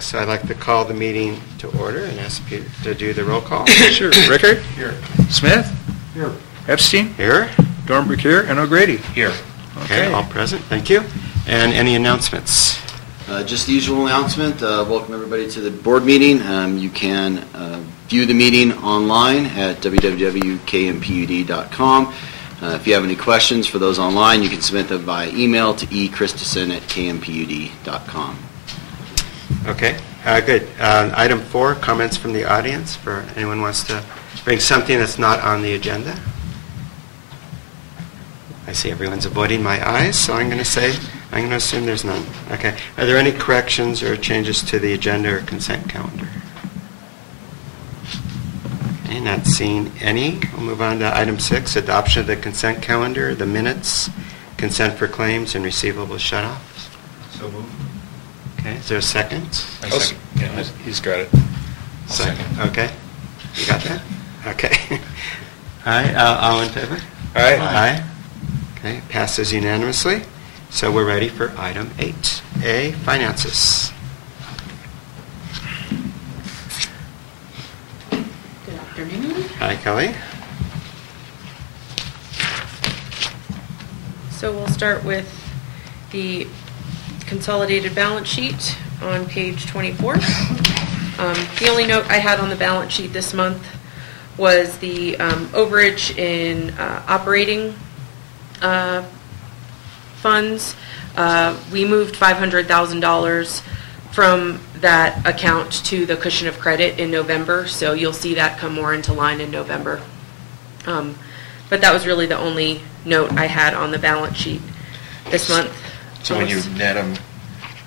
So I'd like to call the meeting to order and ask Peter to do the roll call. Sure. Rickard? Here. Smith? Here. Epstein? Here. Dornberg here, and O'Grady. Here. Okay, all present. Thank you. And any announcements? Just the usual announcement. Welcome everybody to the board meeting. You can view the meeting online at www.kmpud.com. If you have any questions for those online, you can submit them via email to echristensen@kmpud.com. Okay, good. Item 4, comments from the audience. For anyone who wants to bring something that's not on the agenda. I see everyone's avoiding my eyes, so I'm going to assume there's none. Okay. Are there any corrections or changes to the agenda or consent calendar? Okay, not seeing any. We'll move on to item 6, adoption of the consent calendar, the minutes, consent for claims, and receivable shutoffs. So moved. Okay, is there a second? I second. Yeah, He's got it. Second. Okay. You got that? Okay. All right, all in favor? Aye. Aye. Okay, passes unanimously. So we're ready for item 8A, finances. Good afternoon. Hi, Kelly. So we'll start with the consolidated balance sheet on page 24. The only note I had on the balance sheet this month was the overage in operating funds. We moved $500,000 from that account to the cushion of credit in November, so you'll see that come more into line in November. But that was really the only note I had on the balance sheet this month. So when you net them,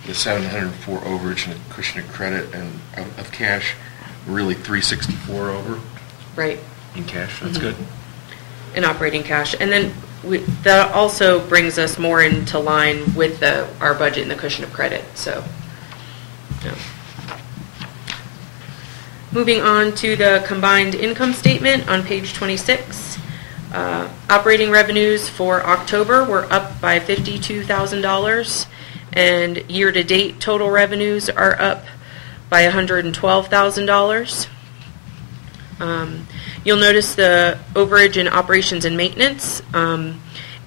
the 704 overage and the cushion of credit and of cash, really 364 over Right. in cash. That's good. In operating cash. And then that also brings us more into line with our budget and the cushion of credit. So, yeah. Moving on to the combined income statement on page 26. Operating revenues for October were up by $52,000, and year-to-date total revenues are up by $112,000. You'll notice the overage in operations and maintenance, and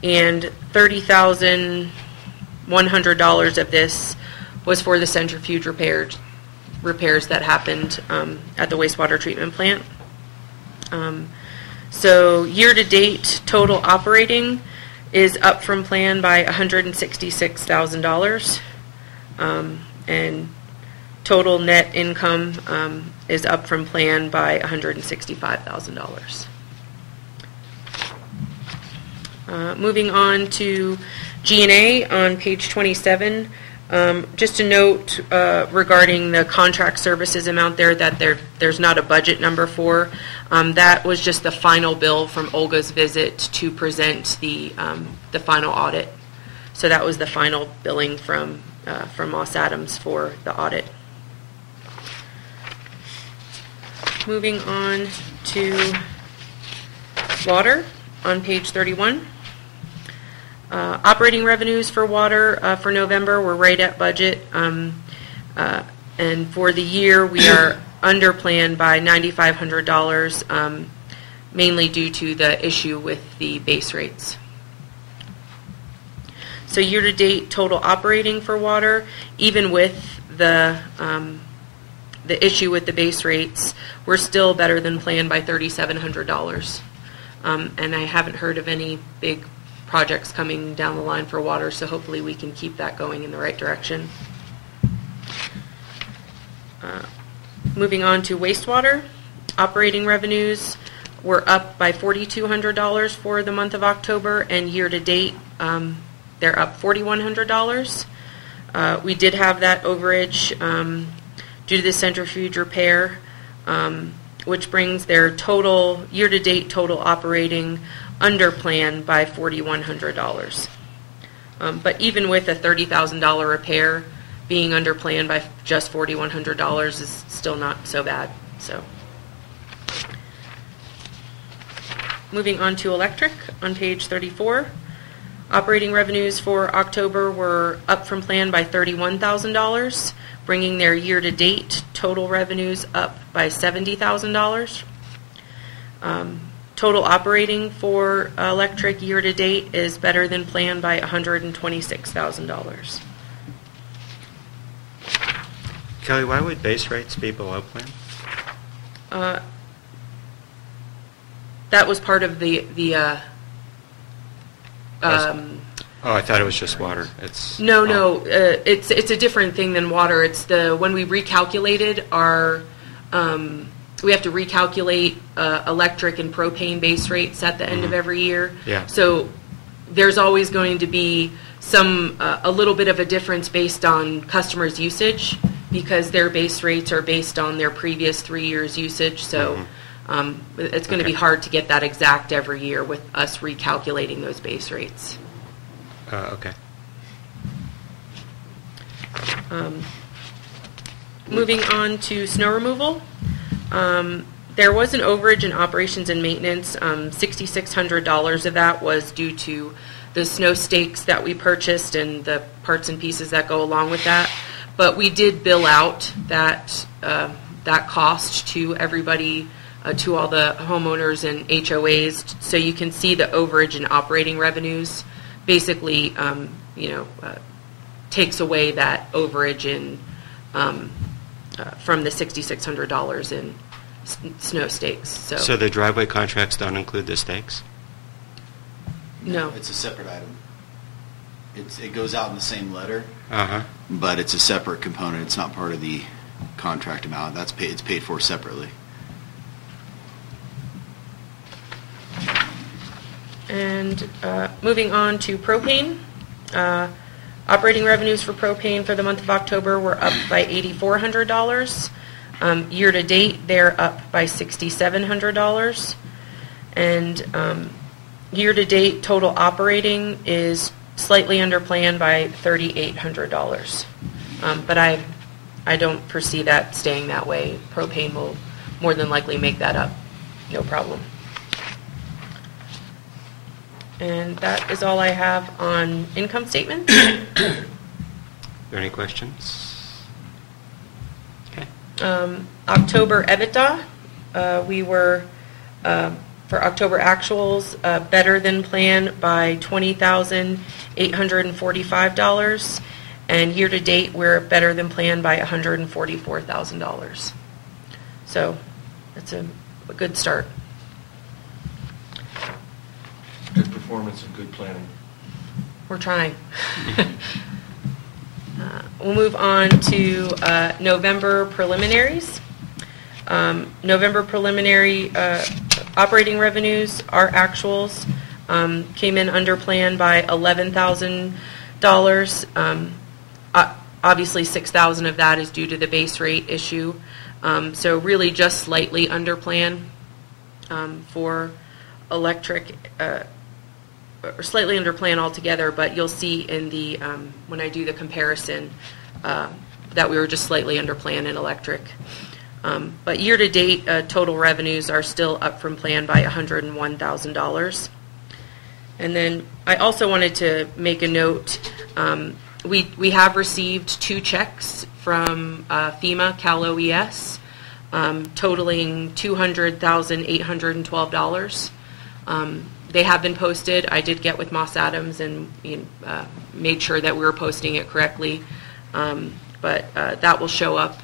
$30,100 of this was for the centrifuge repairs that happened at the wastewater treatment plant. So year-to-date total operating is up from plan by $166,000, and total net income is up from plan by $165,000. Moving on to G&A on page 27. Just a note regarding the contract services amount there that there's not a budget number for. That was just the final bill from Olga's visit to present the final audit. So that was the final billing from Moss Adams for the audit. Moving on to water on page 31. Operating revenues for water for November were right at budget, and for the year we are under plan by $9,500, mainly due to the issue with the base rates. So year-to-date total operating for water, even with the issue with the base rates, we're still better than planned by $3,700, and I haven't heard of any big projects coming down the line for water, so hopefully we can keep that going in the right direction. Moving on to wastewater, operating revenues were up by $4,200 for the month of October, and year-to-date they're up $4,100. We did have that overage due to the centrifuge repair, which brings their total year-to-date total operating under plan by $4,100. But even with a $30,000 repair, being under plan by just $4,100 is still not so bad. So, moving on to electric on page 34. Operating revenues for October were up from plan by $31,000, bringing their year-to-date total revenues up by $70,000. Total operating for electric year-to-date is better than planned by $126,000. Kelly, why would base rates be below plan? That was part of the Oh, I thought it was just water. It's No, it's a different thing than water. It's when we recalculated our, we have to recalculate electric and propane base rates at the end of every year. Yeah. So there's always going to be a little bit of a difference based on customers' usage, because their base rates are based on their previous 3 years' usage. So it's going to be hard to get that exact every year with us recalculating those base rates. Okay. Moving on to snow removal. There was an overage in operations and maintenance. $6,600 of that was due to the snow stakes that we purchased and the parts and pieces that go along with that. But we did bill out that cost to everybody, to all the homeowners and HOAs, so you can see the overage in operating revenues. Basically, takes away that overage in from the $6,600 in snow stakes. So the driveway contracts don't include the stakes? No. It's a separate item. It goes out in the same letter, Uh-huh. but it's a separate component. It's not part of the contract amount. It's paid for separately. And moving on to propane. Operating revenues for propane for the month of October were up by $8,400. Year-to-date, they're up by $6,700. And year-to-date total operating is slightly under plan by $3,800. But I don't foresee that staying that way. Propane will more than likely make that up. No problem. And that is all I have on income statement. Are there any questions? Okay. October EBITDA, we were, for October actuals, better than planned by $20,845. And year-to-date, we're better than planned by $144,000. So that's a good start. Good performance and good planning. We're trying. We'll move on to November preliminaries. November preliminary operating revenues, our actuals, came in under plan by $11,000. Obviously, $6,000 of that is due to the base rate issue. So really just slightly under plan for electric, or slightly under plan altogether, but you'll see in the, when I do the comparison, that we were just slightly under plan in electric. But year-to-date, total revenues are still up from plan by $101,000. And then I also wanted to make a note, we have received 2 checks from FEMA, Cal OES, totaling $200,812. They have been posted. I did get with Moss Adams and made sure that we were posting it correctly. But that will show up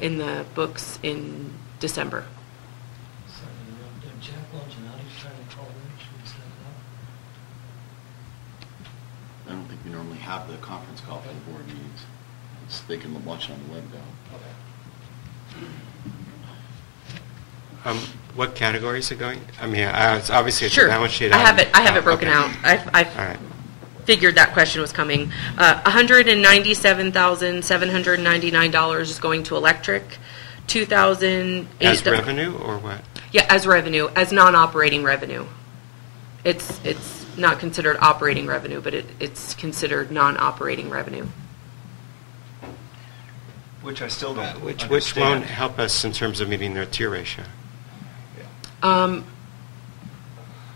in the books in December. I don't think we normally have the conference call for the board meetings. They can watch it on the web though. What category is it going? I mean, it's obviously it's Sure. a balance sheet. I have it broken okay. out. I All right. figured that question was coming. $197,799 is going to electric. $2,008 As revenue or what? Yeah, as revenue, as non-operating revenue. It's not considered operating revenue, but it's considered non-operating revenue. Which I still don't Which understand. won't help us in terms of meeting their tier ratio.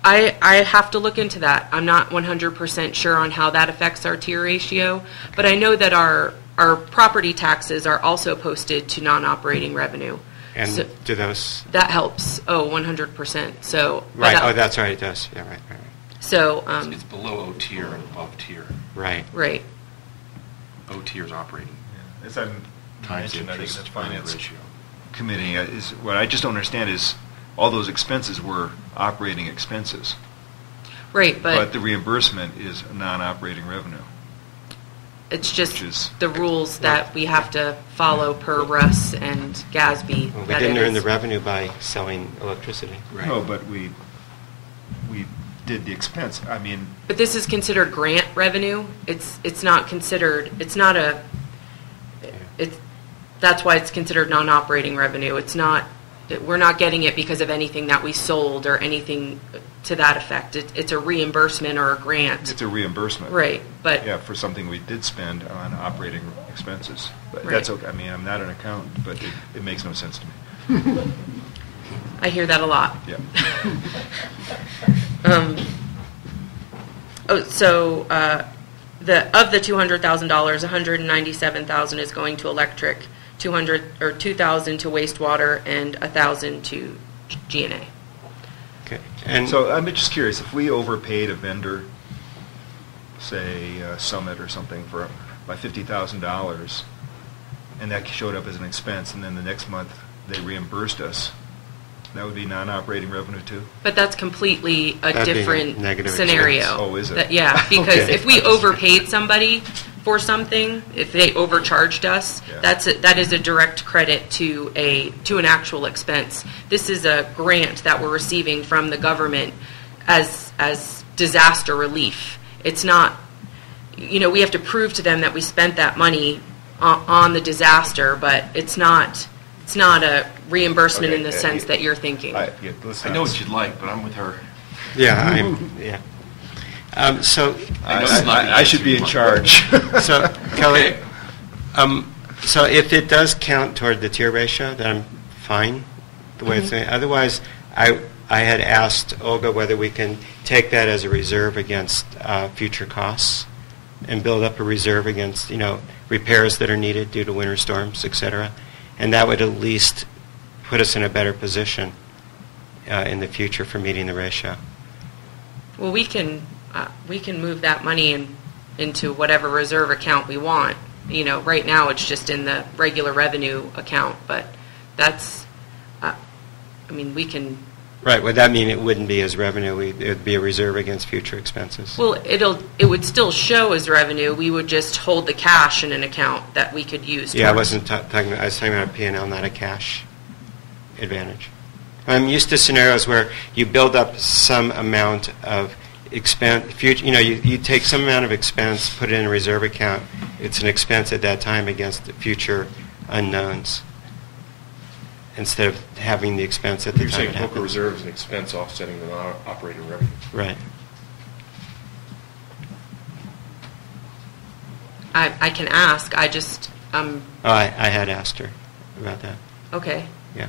I have to look into that. I'm not 100% sure on how that affects our tier ratio, but I know that our property taxes are also posted to non-operating revenue. And So do those, that helps. 100%. So right, but, oh, that's right, it does. Yeah, right. So It's below O tier and above tier. Right. right. O tier is operating. As I Times the mentioned, I think interest that's finance finance ratio. committee, is what I just don't understand is all those expenses were operating expenses, Right, but the reimbursement is non-operating revenue. it's just which is- the rules that we have to follow per Russ and GASB. Well, we that didn't it earn the is- revenue by selling electricity. Right. No, but we did the expense. I mean, But this is considered grant revenue. It's not considered, it's not a, it's, that's why it's considered non-operating revenue. It's not, we're not getting it because of anything that we sold or anything to that effect. It's a reimbursement or a grant. it's a reimbursement. Right, but, Yeah, for something we did spend on operating expenses. But Right. that's okay. I mean, I'm not an accountant, but it makes no sense to me. I hear that a lot. Yeah. So of the $200,000, $197,000 is going to electric, $2,000 to wastewater, and $1,000 to G&A. Okay. And So I'm just curious, if we overpaid a vendor, say Summit or something, by $50,000, and that showed up as an expense, and then the next month they reimbursed us, that would be non-operating revenue too? But that's completely a That'd be a different negative scenario. expense. Oh, is it? Yeah, because Okay. if we overpaid somebody for something, if they overcharged us, Yeah. that is a direct credit to an actual expense. This is a grant that we're receiving from the government as disaster relief. It's not, we have to prove to them that we spent that money on the disaster, but it's not a reimbursement Okay, in the sense that you're thinking. I know what you'd like, but I'm with her. yeah, so I know it's not the I should be in charge. So, Kelly, so if it does count toward the tier ratio, then I'm fine the way it's saying. Otherwise, I had asked Olga whether we can take that as a reserve against future costs and build up a reserve against, repairs that are needed due to winter storms, et cetera. And that would at least put us in a better position in the future for meeting the ratio. Well, we can move that money into whatever reserve account we want. Right now it's just in the regular revenue account, but that's, we can. Right. Would that mean it wouldn't be as revenue? It would be a reserve against future expenses? Well, it would still show as revenue. We would just hold the cash in an account that we could use. Yeah, I towards- wasn't talking. I was talking about a P&L, not a cash advantage. I'm used to scenarios where you build up some amount of expense. You take some amount of expense, put it in a reserve account. It's an expense at that time against the future unknowns, instead of having the expense at the You're time saying it poker happens. reserve is an expense offsetting the non-operating revenue. Right. I can ask. I just Oh, I had asked her about that. okay. Yeah.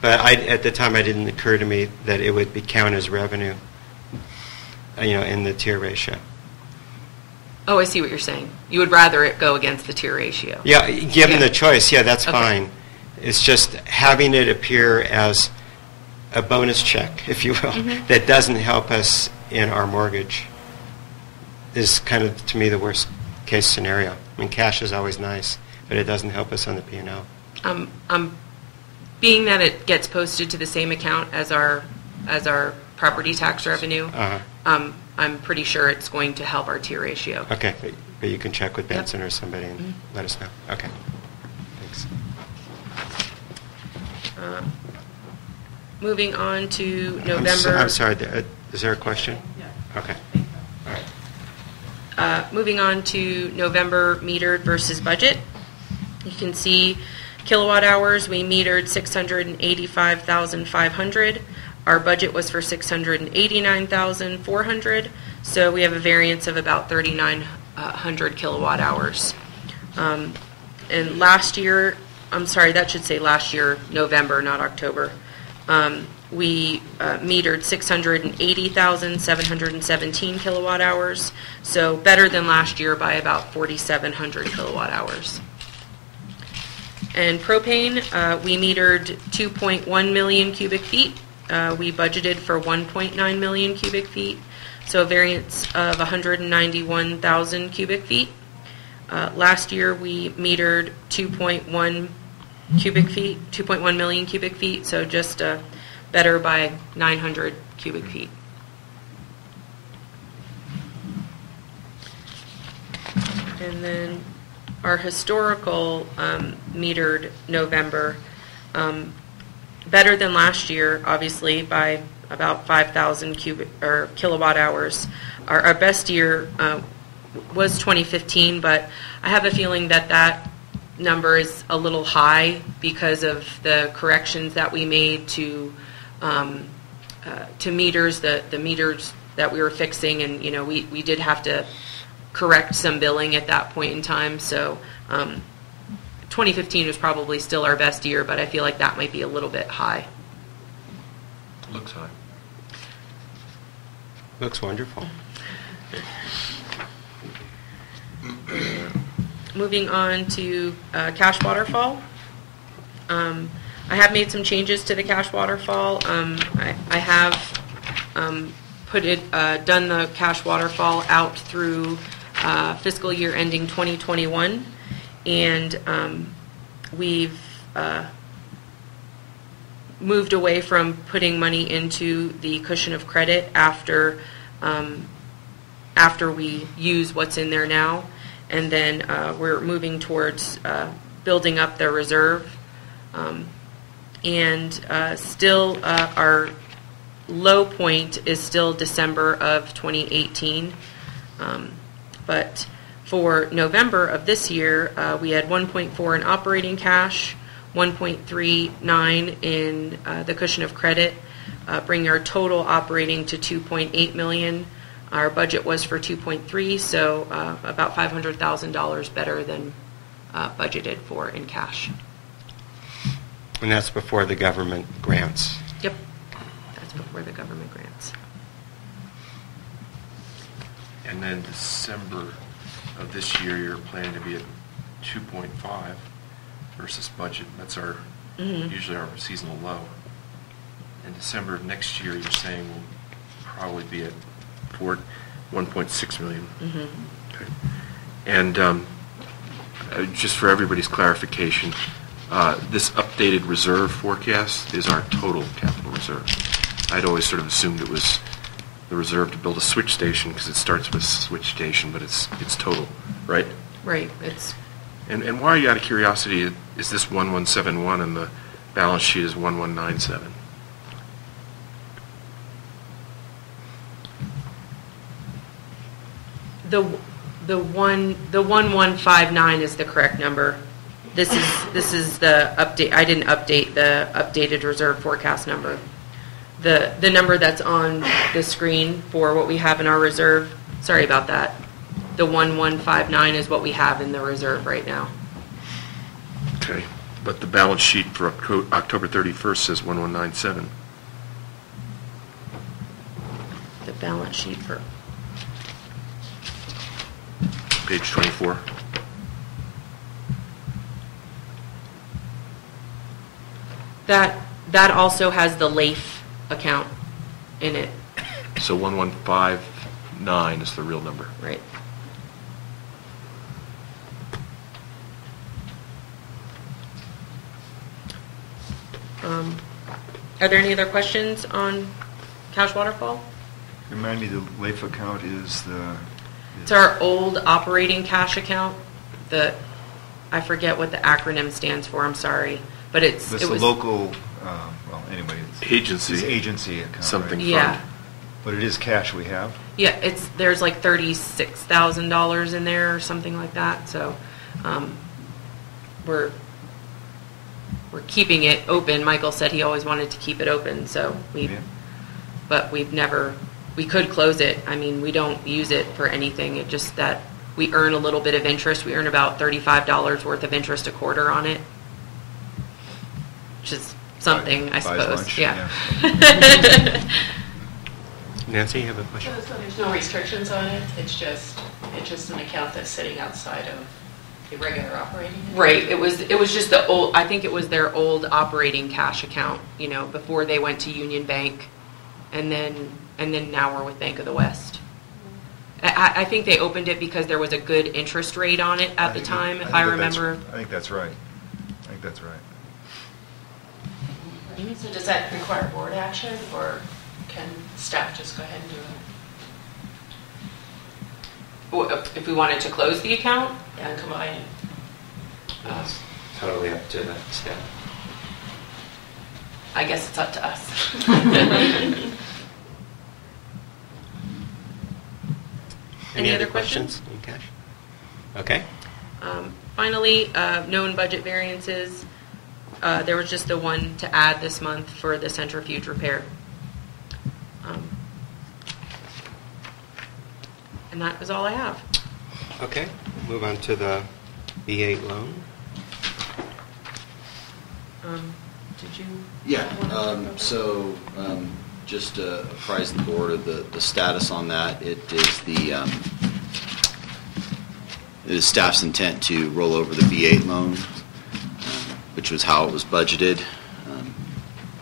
But at the time, it didn't occur to me that it would be count as revenue, in the tier ratio. Oh, I see what you're saying. You would rather it go against the tier ratio. Yeah, given Yeah. the choice, yeah, that's Okay. fine. It's just having it appear as a bonus check, if you will, Mhm. that doesn't help us in our mortgage is kind of, to me, the worst case scenario. I mean, cash is always nice, but it doesn't help us on the P&L. Being that it gets posted to the same account as our property tax revenue, Uh-huh. I'm pretty sure it's going to help our tier ratio. Okay, but you can check with Yep. Benson or somebody and Mhm. let us know. Okay, thanks. Moving on to I'm November. sorry, is there a question? Yeah. Okay. All right. Moving on to November metered versus budget. You can see kilowatt hours, we metered 685,500. Our budget was for 689,400. So we have a variance of about 3,900 kilowatt hours. And last year, I'm sorry, that should say last year, November, not October. we metered 680,717 kilowatt hours, so better than last year by about 4,700 kilowatt hours. And propane, we metered 2.1 million cubic feet. We budgeted for 1.9 million cubic feet, so a variance of 191,000 cubic feet. Last year, we metered 2.1 million cubic feet, so just better by 900 cubic feet. And then our historical metered November, better than last year, obviously, by about 5,000 kilowatt hours. Our best year was 2015, but I have a feeling that that number is a little high because of the corrections that we made to meters, the meters that we were fixing, and we did have to correct some billing at that point in time. So 2015 was probably still our best year, but I feel like that might be a little bit high. Looks high. Looks wonderful. Moving on to cash waterfall. I have made some changes to the cash waterfall. I have done the cash waterfall out through fiscal year ending 2021, and we've moved away from putting money into the cushion of credit after we use what's in there now, and then we're moving towards building up the reserve. And still our low point is still December of 2018. But for November of this year, we had 1.4 in operating cash, 1.39 in the cushion of credit, bringing our total operating to 2.8 million. Our budget was for 2.3, so about $500,000 better than budgeted for in cash. And that's before the government grants. Yep, that's before the government grants. And then December of this year, you're planning to be at 2.5 versus budget. That's our usually our seasonal low. In December of next year, you're saying we'll probably be at 1.6 million. Okay. And just for everybody's clarification, this updated reserve forecast is our total capital reserve. I'd always sort of assumed it was the reserve to build a switch station because it starts with switch station, but it's total, right? Right. It's. And why, out of curiosity, is this 1171 and the balance sheet is 1197? The 1159 is the correct number. This is the update. I didn't update the updated reserve forecast number. The number that's on the screen for what we have in our reserve. Sorry about that. The 1159 is what we have in the reserve right now. Okay, but the balance sheet for October 31st says 1197. The balance sheet for. Page 24. That also has the LAIF account in it. So 1159 is the real number. Right. Are there any other questions on cash waterfall? Remind me, the LAIF account is the... It's our old operating cash account. I forget what the acronym stands for, I'm sorry. But it It's was the local, well, anyway. It's Agency. agency account, Something right? Yeah. fund. But it is cash we have. Yeah, there's like $36,000 in there or something like that. So we're keeping it open. Michael said he always wanted to keep it open, so but we've never. We could close it. I mean, we don't use it for anything. It's just that we earn a little bit of interest. We earn about $35 worth of interest a quarter on it, which is something, I Buys suppose. lunch, Yeah. Nancy, you have a question? So there's no restrictions on it? It's just an account that's sitting outside of the regular operating? account? Right, it was just the old, I think it was their old operating cash account, before they went to Union Bank, and then now we're with Bank of the West. I think they opened it because there was a good interest rate on it at the time, if I remember. I think that's right. So does that require board action, or can staff just go ahead and do it? If we wanted to close the account? And combine it? It's totally up to the staff. I guess it's up to us. Any other questions? Cash? Okay. Finally, known budget variances. There was just the one to add this month for the centrifuge repair. And that was all I have. Okay, move on to the B8 loan. Did you? Yeah, just to apprise the board of the status on that, it is staff's intent to roll over the B8 loan, which was how it was budgeted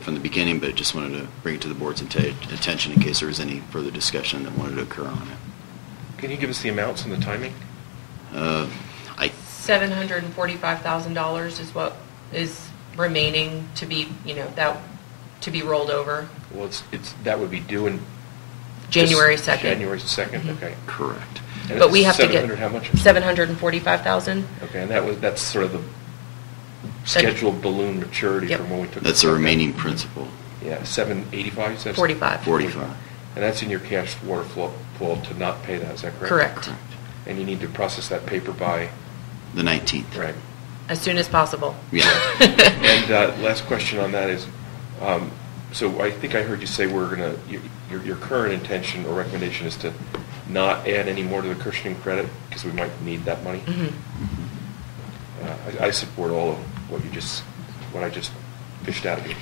from the beginning, but just wanted to bring it to the board's attention in case there was any further discussion that wanted to occur on it. Can you give us the amounts and the timing? $745,000 is what is remaining to be, to be rolled over. Well, that would be due in January 2nd. January 2nd, Mm-hmm. okay. Correct. And But it's we have to get 700 how much? 745,000. Okay, and that's sort of the scheduled balloon maturity Yep. from when we took. That's the remaining principal. Yeah, 785, you said? 45. 45. And that's in your cash waterfall to not pay that, is that correct? Correct. And you need to process that paper by, The 19th. right. As soon as possible. Yeah. And last question on that is, so I think I heard you say your current intention or recommendation is to not add any more to the cushioning credit because we might need that money? Mhm. I support all of what I just fished out of you.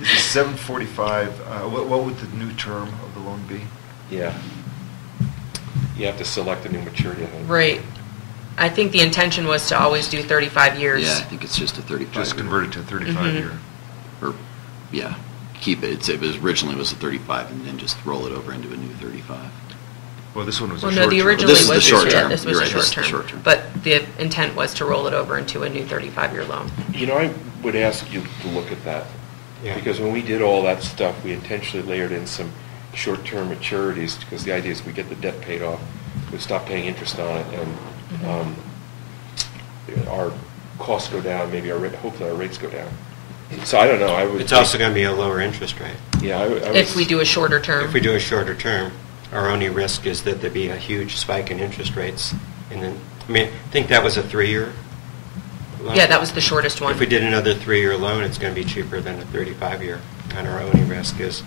Is it 745, what would the new term of the loan be? Yeah. You have to select a new maturity, I think. Right. I think the intention was to always do 35 years. Yeah, I think it's just a 35. Just convert it to a 35-year. Or, yeah, keep it. It was originally was a 35 and then just roll it over into a new 35. Well, this one was a Well, short no, the term. originally This is was the short term. this was You're a right, this is the short short term. term. But the intent was to roll it over into a new 35-year loan. I would ask you to look at that. Yeah. Because when we did all that stuff, we intentionally layered in some short-term maturities because the idea is we get the debt paid off, we stop paying interest on it, and our costs go down, maybe hopefully our rates go down. So I don't know. It's also going to be a lower interest rate. Yeah, If we do a shorter term. If we do a shorter term, our only risk is that there'd be a huge spike in interest rates. And then, I think that was a 3-year loan. Yeah, that was the shortest one. If we did another 3-year loan, it's going to be cheaper than a 35-year. And our only risk is,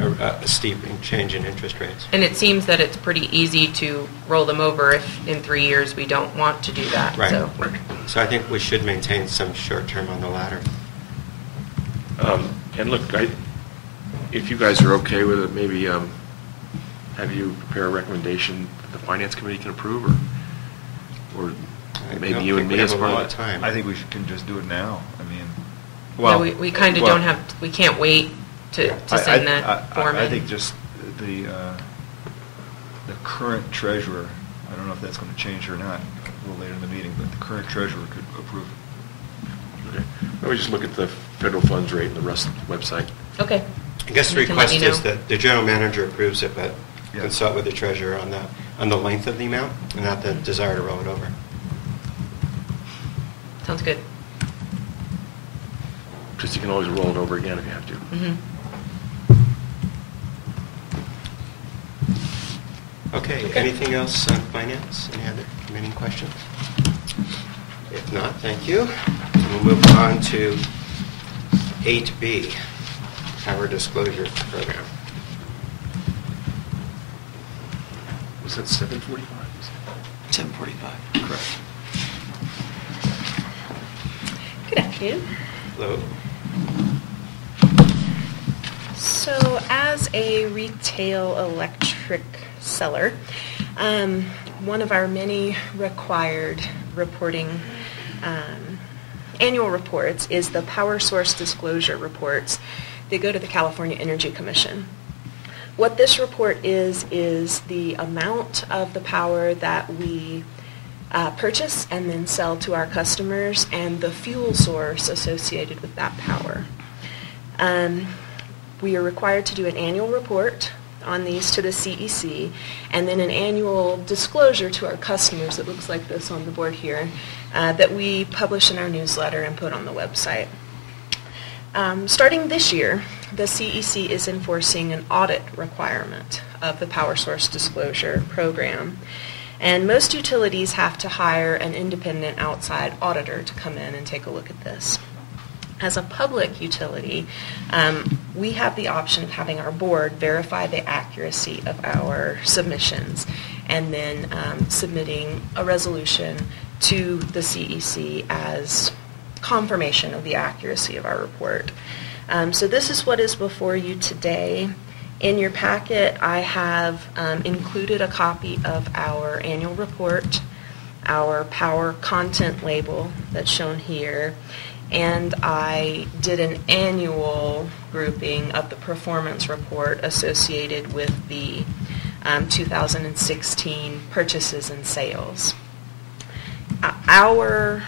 a steep change in interest rates. And it seems that it's pretty easy to roll them over if in 3 years we don't want to do that. Right. So. So I think we should maintain some short term on the latter. And look, if you guys are okay with it, maybe have you prepare a recommendation that the Finance Committee can approve, or maybe you and me as part of that. Time. I think we can just do it now. We kind of don't have, we can't wait to send that form in. I think just the current treasurer, I don't know if that's going to change or not a little later in the meeting, but the current treasurer could approve it. Okay. Why don't we just look at the federal funds rate and the rest of the website? Okay. I guess the You can let request me is know. that the general manager approves it, but Yeah. consult with the treasurer on the length of the amount and not the desire to roll it over. Sounds good. Because you can always roll it over again if you have to. Mm-hmm. Okay, Okay. anything else on finance? Any other remaining questions? If not, thank you. We'll move on to 8B, Power Disclosure Program. Was that 745? 745. Correct. Good afternoon. Hello. So as a retail electric seller, one of our many required reporting annual reports is the power source disclosure reports. They go to the California Energy Commission. What this report is the amount of the power that we purchase and then sell to our customers and the fuel source associated with that power. We are required to do an annual report on these to the CEC and then an annual disclosure to our customers. It looks like this on the board here that we publish in our newsletter and put on the website. Starting this year, the CEC is enforcing an audit requirement of the Power Source Disclosure Program. And most utilities have to hire an independent outside auditor to come in and take a look at this. As a public utility, we have the option of having our board verify the accuracy of our submissions and then submitting a resolution to the CEC as confirmation of the accuracy of our report. So this is what is before you today. In your packet, I have included a copy of our annual report, our power content label that's shown here, and I did an annual grouping of the performance report associated with the 2016 purchases and sales. Our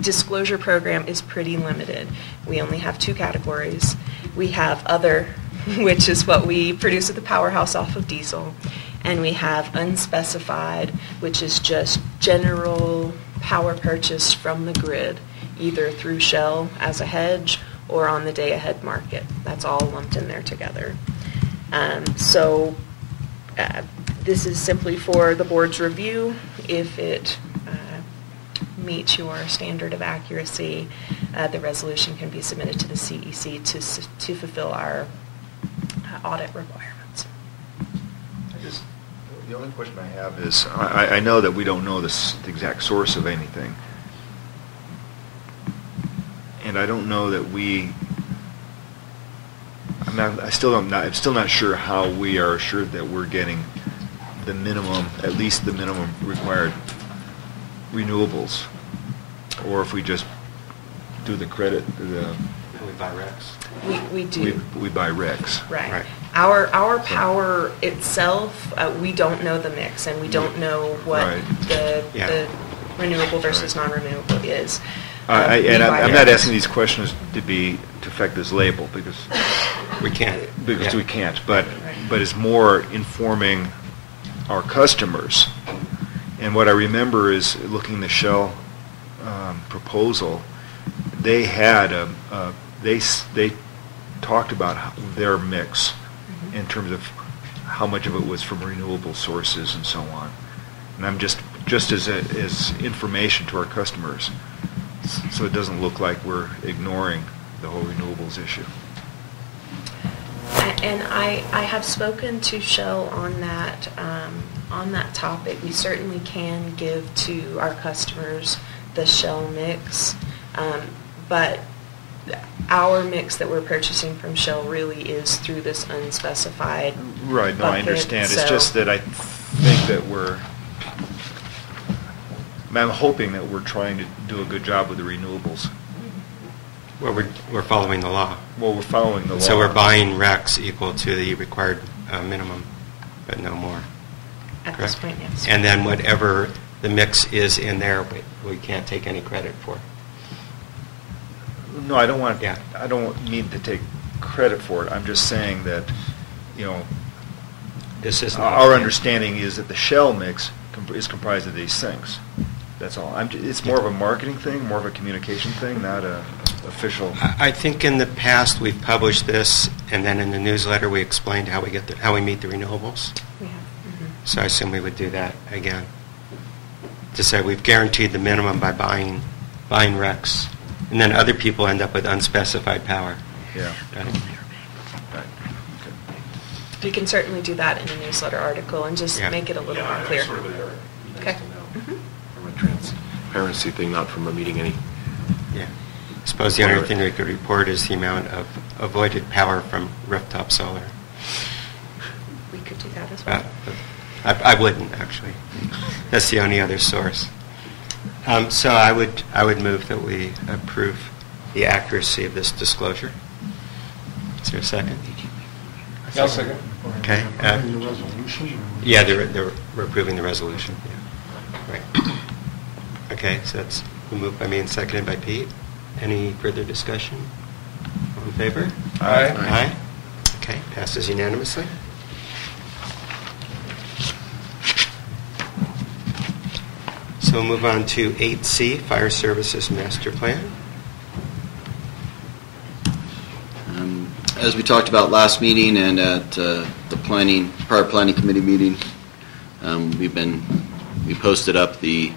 disclosure program is pretty limited. We only have 2 categories. We have other, which is what we produce at the powerhouse off of diesel, and we have unspecified, which is just general power purchase from the grid, either through Shell as a hedge or on the day-ahead market. That's all lumped in there together. This is simply for the board's review. If it meets your standard of accuracy, the resolution can be submitted to the CEC to fulfill our audit requirements. The only question I have is, I know that we don't know the exact source of anything, and I don't know that I'm still not sure how we are assured that we're getting the minimum, at least the minimum required renewables, or if we just do the credit. We buy RECs. We do. We buy RECs. Right. Our power itself, we don't know the mix, and we don't know what the renewable versus non-renewable is. I'm not asking these questions to affect this label because we can't. We can't. But it's more informing our customers. And what I remember is looking at the Shell proposal. They had they talked about their mix in terms of how much of it was from renewable sources and so on. And I'm just as information to our customers, so it doesn't look like we're ignoring the whole renewables issue. And I have spoken to Shell on that topic. We certainly can give to our customers the Shell mix, but our mix that we're purchasing from Shell really is through this unspecified Right, no, bucket, I understand. so It's just that I think that I'm hoping that we're trying to do a good job with the renewables. Well, we're following the law. Well, we're following the law. So we're buying RECs equal to the required minimum, but no more. at correct? this point, yes. And then whatever the mix is in there, we can't take any credit for. No, I don't want. Yeah. I don't need to take credit for it. I'm just saying that, you know, This is our understanding is that the Shell mix is comprised of these things. That's all. It's more of a marketing thing, more of a communication thing, not a official. I think in the past we've published this, and then in the newsletter we explained how we meet the renewables. We have. Mm-hmm. So I assume we would do that again. To say we've guaranteed the minimum by buying RECs, and then other people end up with unspecified power. Yeah. Right. Right. Okay. We can certainly do that in a newsletter article and just Yeah. make it a little more Yeah, clear. sort of an error. Nice Okay. to know Mhm. from a transparency thing, not from a meeting any. Yeah. I suppose the only thing we could report is the amount of avoided power from rooftop solar. We could do that as well. I wouldn't, actually. That's the only other source. So I would move that we approve the accuracy of this disclosure. Is there a second? I'll second. Okay. Yeah, they're approving the resolution. Yeah. Right. Okay, so that's moved by me and seconded by Pete. Any further discussion? All in favor? Aye. Aye. Okay, passes unanimously. So we'll move on to 8C, Fire Services Master Plan. As we talked about last meeting and at the prior planning committee meeting, we posted up the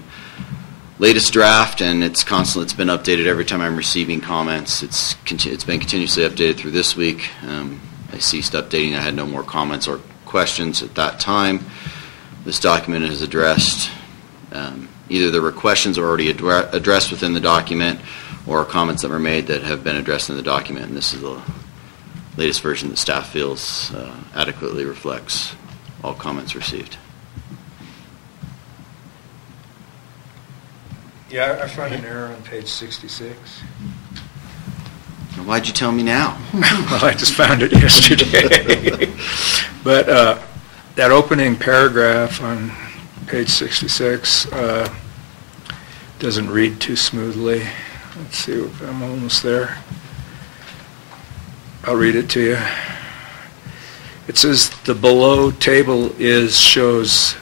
latest draft, and it's been updated every time I'm receiving comments. It's been continuously updated through this week. I ceased updating. I had no more comments or questions at that time. This document is addressed. Either the questions are already addressed within the document, or comments that were made that have been addressed in the document. And this is the latest version that staff feels adequately reflects all comments received. Yeah, I found an error on page 66. Why'd you tell me now? Well, I just found it yesterday. But that opening paragraph on page 66 doesn't read too smoothly. Let's see, I'm almost there. I'll read it to you. It says the below table shows,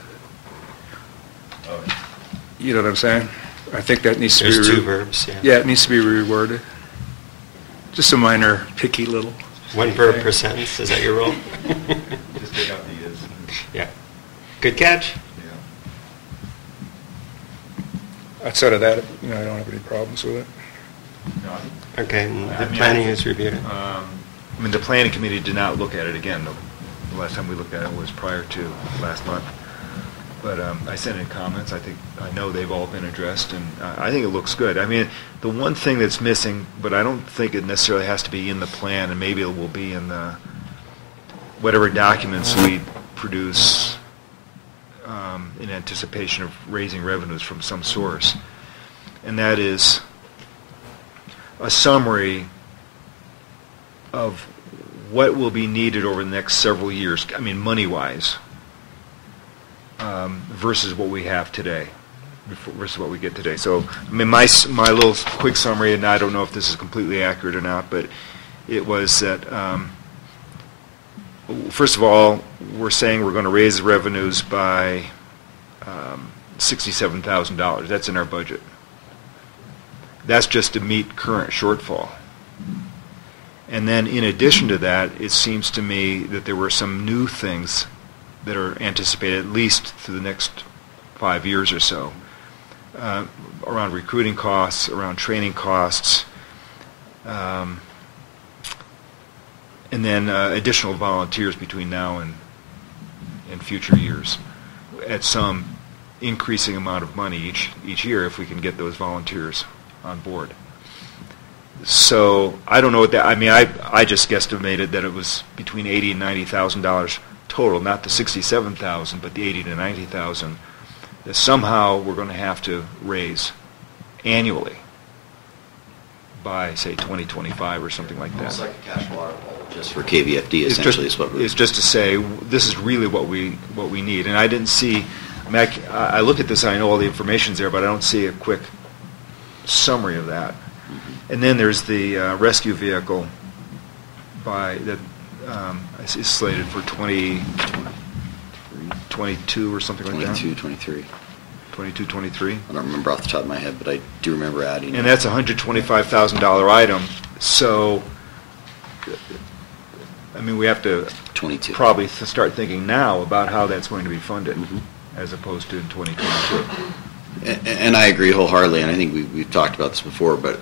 you know what I'm saying? I think that needs to be... There's two verbs, yeah. Yeah, it needs to be reworded. Just a minor, picky little... One verb per sentence, is that your rule? Just take out the is. Yeah. Good catch. Outside of that, I don't have any problems with it. No, Okay, and the planning has reviewed it. the planning committee did not look at it again. The last time we looked at it was prior to last month. But I sent in comments. I know they've all been addressed, and I think it looks good. The one thing that's missing, but I don't think it necessarily has to be in the plan, and maybe it will be in the whatever documents we produce in anticipation of raising revenues from some source, and that is a summary of what will be needed over the next several years, money-wise, versus what we have today, versus what we get today. So, my little quick summary, and I don't know if this is completely accurate or not, but it was that, first of all, we're saying we're going to raise the revenues by $67,000. That's in our budget. That's just to meet current shortfall. And then in addition to that, it seems to me that there were some new things that are anticipated at least through the next 5 years or so, around recruiting costs, around training costs, and then additional volunteers between now and future years at some increasing amount of money each year if we can get those volunteers on board. So I don't know what that. I just guesstimated that it was between $80,000 and $90,000 total, not the $67,000, but the $80,000 to $90,000 that somehow we're going to have to raise annually by, say, 2025 or something like that. Almost like a cash waterfall, just for KVFD, essentially, is what we're... It's just to say this is really what we need, and I didn't see. I look at this, and I know all the information's there, but I don't see a quick summary of that. And then there's the rescue vehicle that is slated for 2022 or something like that. 23. 23. I don't remember off the top of my head, but I do remember adding. And that's a $125,000 item. So, we have to 22. probably start thinking now about how that's going to be funded, as opposed to in 2022. And I agree wholeheartedly, and I think we've talked about this before, but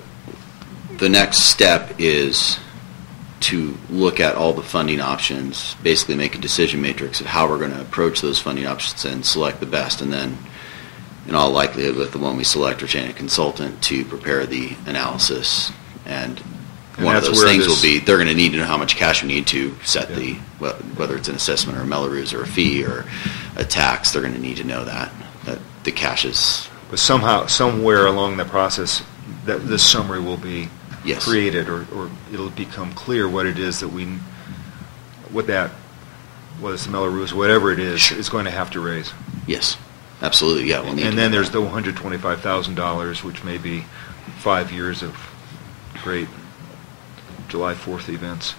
the next step is to look at all the funding options, basically make a decision matrix of how we're going to approach those funding options and select the best, and then in all likelihood, with the one we select, retain a consultant to prepare the analysis. And one of that's those where things this- will be, they're going to need to know how much cash we need to set Yeah. whether it's an assessment or a Melrose or a fee or a tax, they're going to need to know that the cash is, But somehow, somewhere along the process, that this summary will be Yes. created, or it'll become clear what it is that whether it's the Melrose, whatever it is going to have to raise. yes, absolutely, yeah, we'll need to And then know there's that. the $125,000, which may be 5 years of great July 4th events.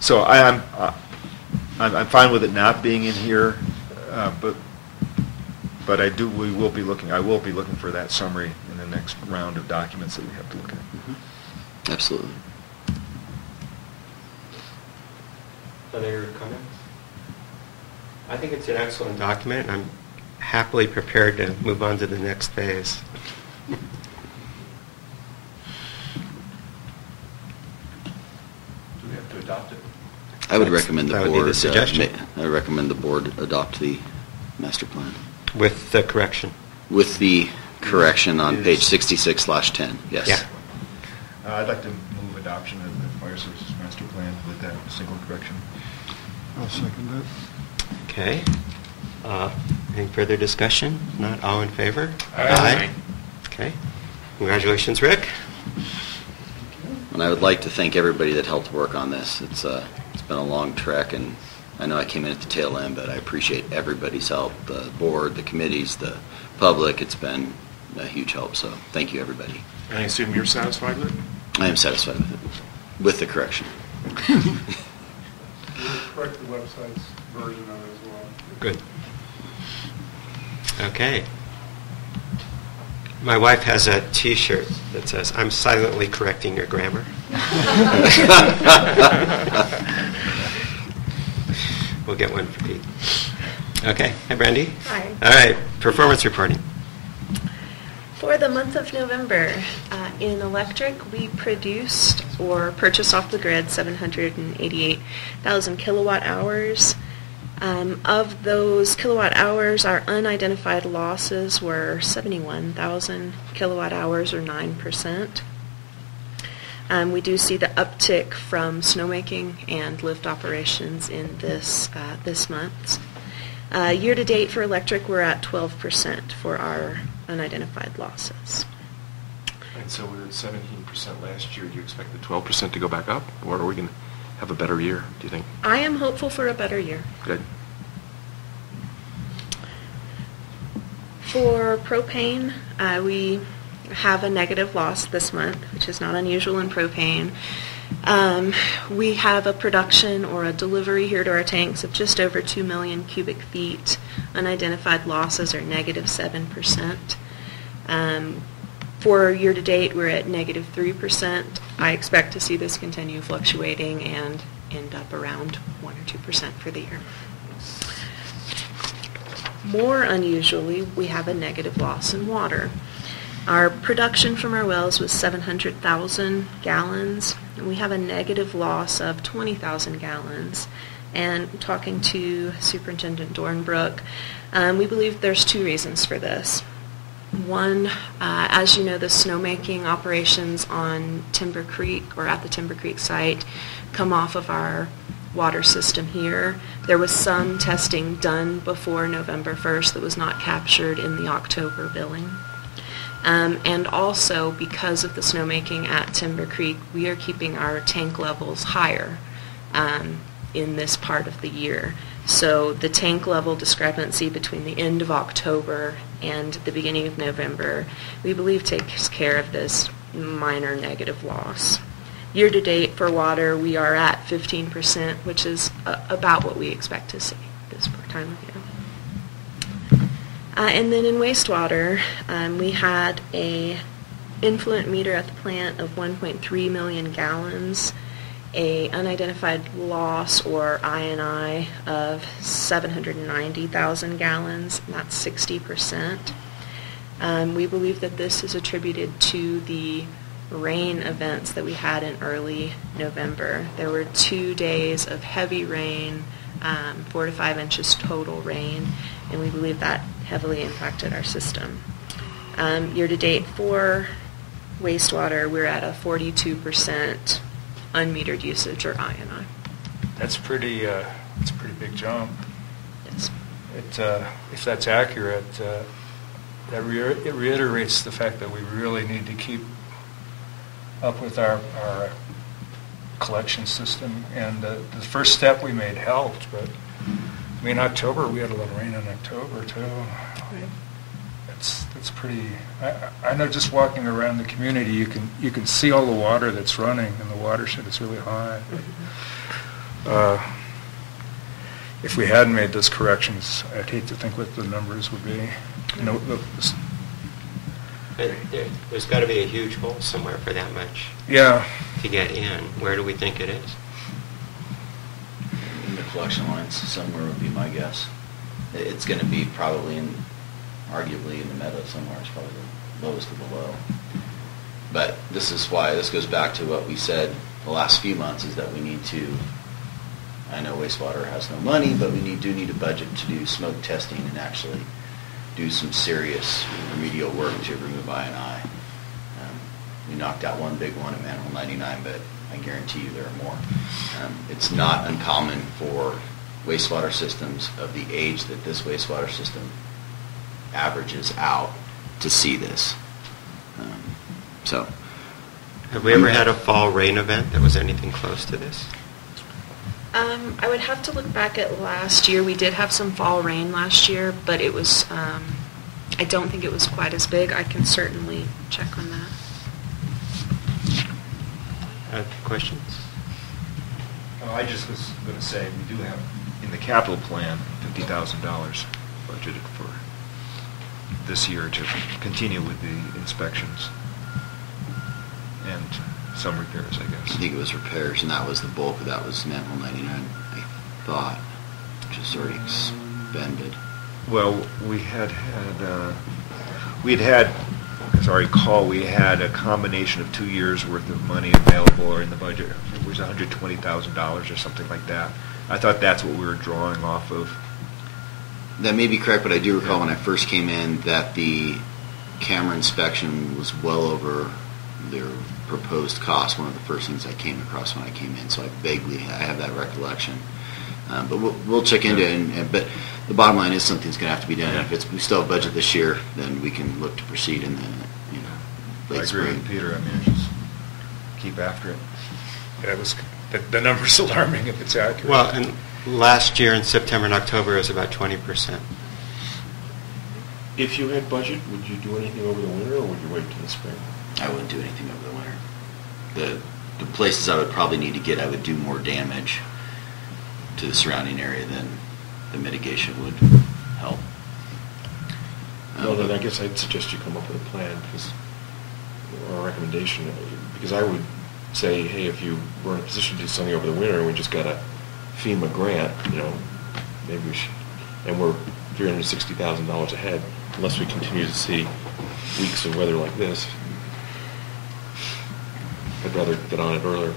So I'm fine with it not being in here, but I will be looking for that summary in the next round of documents that we have to look at. Absolutely. Other comments? I think it's an excellent document. I'm happily prepared to move on to the next phase. Do we have to adopt it? I would That's- recommend the that would be the board, suggestion. I would recommend the board adopt the master plan With the correction. with the correction on Is- page 66/10, yes. Yeah. I'd like to move adoption of the fire services master plan with that single correction. I'll second that. Okay. Any further discussion? Not all in favor? Aye. Okay. Congratulations, Rick. And I would like to thank everybody that helped work on this. It's been a long trek, and I know I came in at the tail end, but I appreciate everybody's help, the board, the committees, the public. It's been a huge help, so thank you, everybody. I assume you're satisfied with it? I am satisfied with it, with the correction. We'll correct the website's version of it as well. Good. Okay. My wife has a T-shirt that says, "I'm silently correcting your grammar." We'll get one for Pete. Okay. Hi, Brandy. Hi. All right. Performance reporting. For the month of November, in electric, we produced or purchased off the grid 788,000 kilowatt hours. Of those kilowatt hours, our unidentified losses were 71,000 kilowatt hours, or 9%. We do see the uptick from snowmaking and lift operations in this month. Year to date for electric, we're at 12% for our unidentified losses. And so we were at 17% last year. Do you expect the 12% to go back up, or are we going to have a better year, do you think? I am hopeful for a better year. Good. For propane, we have a negative loss this month, which is not unusual in propane. We have a production or a delivery here to our tanks of just over 2 million cubic feet. Unidentified losses are negative 7%. For year to date, we're at negative 3%. I expect to see this continue fluctuating and end up around 1 or 2% for the year. More unusually, we have a negative loss in water. Our production from our wells was 700,000 gallons, and we have a negative loss of 20,000 gallons. And talking to Superintendent Dornbrook, we believe there's two reasons for this. One, as you know, the snowmaking operations on Timber Creek, or at the Timber Creek site, come off of our water system here. There was some testing done before November 1st that was not captured in the October billing. And also, because of the snowmaking at Timber Creek, we are keeping our tank levels higher in this part of the year. So the tank level discrepancy between the end of October and the beginning of November, we believe takes care of this minor negative loss. Year to date for water, we are at 15%, which is about what we expect to see this time of year. And then in wastewater, we had a influent meter at the plant of 1.3 million gallons, a unidentified loss, or INI, of 790,000 gallons, and that's 60%. We believe that this is attributed to the rain events that we had in early November. There were 2 days of heavy rain, 4 to 5 inches total rain, and we believe that heavily impacted our system. Year-to-date for wastewater, we're at a 42% unmetered usage, or I&I. That's pretty. It's a pretty big jump. Yes. If that's accurate, it reiterates the fact that we really need to keep up with our collection system. And the first step we made helped, but I mean, October, we had a lot of rain in October too. Right. It's pretty. I know just walking around the community, you can see all the water that's running, and the watershed is really high. If we hadn't made those corrections, I'd hate to think what the numbers would be. You know, There's got to be a huge hole somewhere for that much yeah. to get in. Where do we think it is? In the collection lines, somewhere would be my guess. It's going to be probably arguably in the meadow somewhere. It's probably the lowest of the low. But this is why, this goes back to what we said the last few months, is that we need to, I know wastewater has no money, but we do need a budget to do smoke testing and actually do some serious remedial work to remove I&I. We knocked out one big one at Manhole 99, but I guarantee you there are more. It's not uncommon for wastewater systems of the age that this wastewater system averages out to see this. So, Have we ever had a fall rain event that was anything close to this? I would have to look back at last year. We did have some fall rain last year, but it was, I don't think it was quite as big. I can certainly check on that. Questions? I just was going to say, we do have in the capital plan $50,000 budgeted for this year to continue with the inspections and some repairs, I guess. I think it was repairs, and that was the bulk of that was Manhole 99, I thought, which is already expended. Well, we had, as I recall, we had a combination of 2 years' worth of money available or in the budget. It was $120,000 or something like that. I thought that's what we were drawing off of. That may be correct, but I do recall when I first came in that the camera inspection was well over their proposed cost. One of the first things I came across when I came in, so I have that recollection. But we'll check into it. But the bottom line is something's going to have to be done. If we still have budget this year, then we can look to proceed in the late spring. I agree with Peter. I mean, just keep after it. Yeah, the number's alarming if it's accurate. Well, and last year in September and October it was about 20%. If you had budget, would you do anything over the winter, or would you wait till the spring? I wouldn't do anything over the winter. The places I would probably need to get, I would do more damage to the surrounding area than the mitigation would help. Well, then I guess I'd suggest you come up with a plan, or a recommendation, because I would say, hey, if you were in a position to do something over the winter and we just got a FEMA grant, maybe we should, and we're $360,000 ahead, unless we continue to see weeks of weather like this. I'd rather get on it earlier.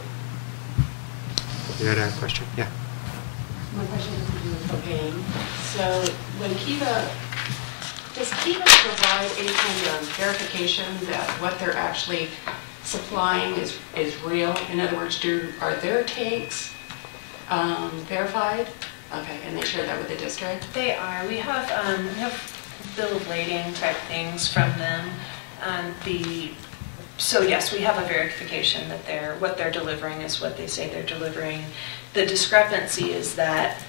You had a question? Yeah. My question has to do with propane. So when does Kiva provide any kind of verification that what they're actually supplying is real? In other words, are their tanks verified? Okay, and they share that with the district? They are. We have bill of lading type things from them. So yes, we have a verification that what they're delivering is what they say they're delivering. The discrepancy is that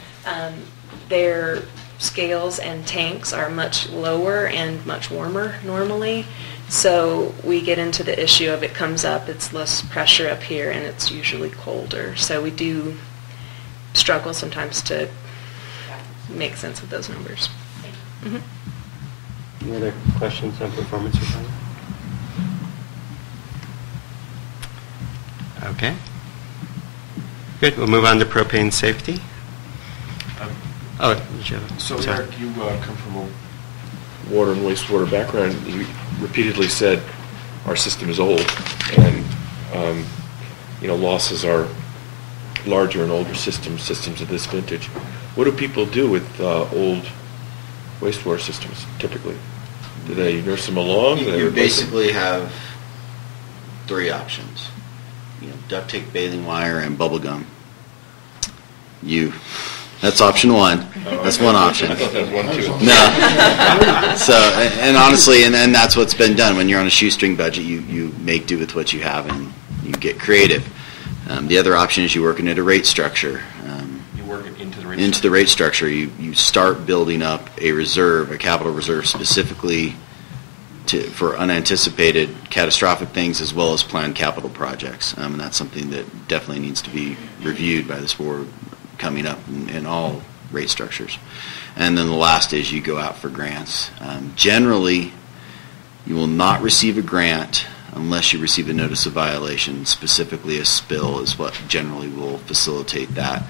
their scales and tanks are much lower and much warmer normally. So we get into the issue of it comes up, it's less pressure up here, and it's usually colder. So we do struggle sometimes to make sense of those numbers. Mm-hmm. Any other questions on performance requirement? Okay. Good. We'll move on to propane safety. Joe. So, Sorry. Eric, you come from a water and wastewater background. You repeatedly said our system is old, and losses are larger in older systems of this vintage. What do people do with old wastewater systems typically? Do they nurse them along? Do they You replace them? basically have three options. Duct tape, baling wire, and bubble gum. That's option one. That's one option. I thought that was one, too. No. So, and honestly, and that's what's been done. When you're on a shoestring budget, you make do with what you have and you get creative. The other option is you work into a rate structure. You work it into the rate Into the rate structure, you start building up a reserve, a capital reserve specifically for unanticipated catastrophic things as well as planned capital projects. And that's something that definitely needs to be reviewed by this board coming up in all rate structures. And then the last is you go out for grants. Generally, you will not receive a grant unless you receive a notice of violation. Specifically, a spill is what generally will facilitate that.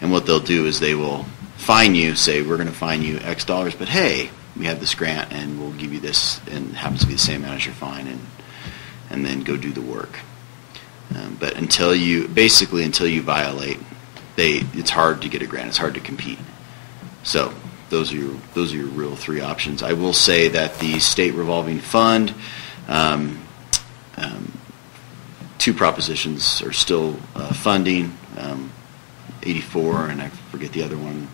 And what they'll do is they will fine you, say, we're going to fine you X dollars, but hey, we have this grant and we'll give you this, and it happens to be the same amount as your fine, and then go do the work. But until you violate, it's hard to get a grant. It's hard to compete. So those are your real three options. I will say that the state revolving fund, two propositions are still funding, 84, and I forget the other one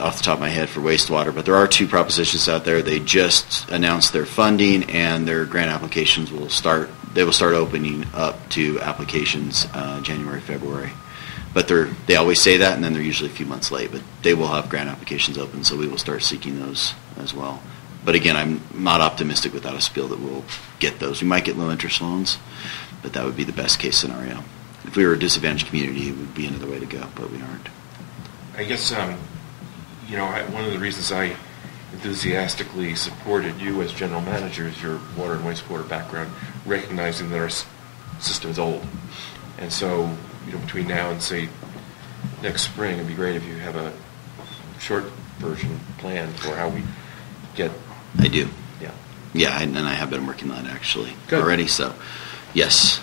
off the top of my head for wastewater, but there are two propositions out there. They just announced their funding, and their grant applications will start opening up to applications January, February. But they always say that, and then they're usually a few months late. But they will have grant applications open, so we will start seeking those as well. But again, I'm not optimistic without a spill that we'll get those. We might get low interest loans, but that would be the best case scenario. If we were a disadvantaged community, it would be another way to go, but we aren't. I guess, one of the reasons I enthusiastically supported you as general manager is your water and wastewater background, recognizing that our system is old. And so, between now and, say, next spring, it'd be great if you have a short version plan for how we get... I do. Yeah. Yeah, and I have been working on it actually Good. already, so yes.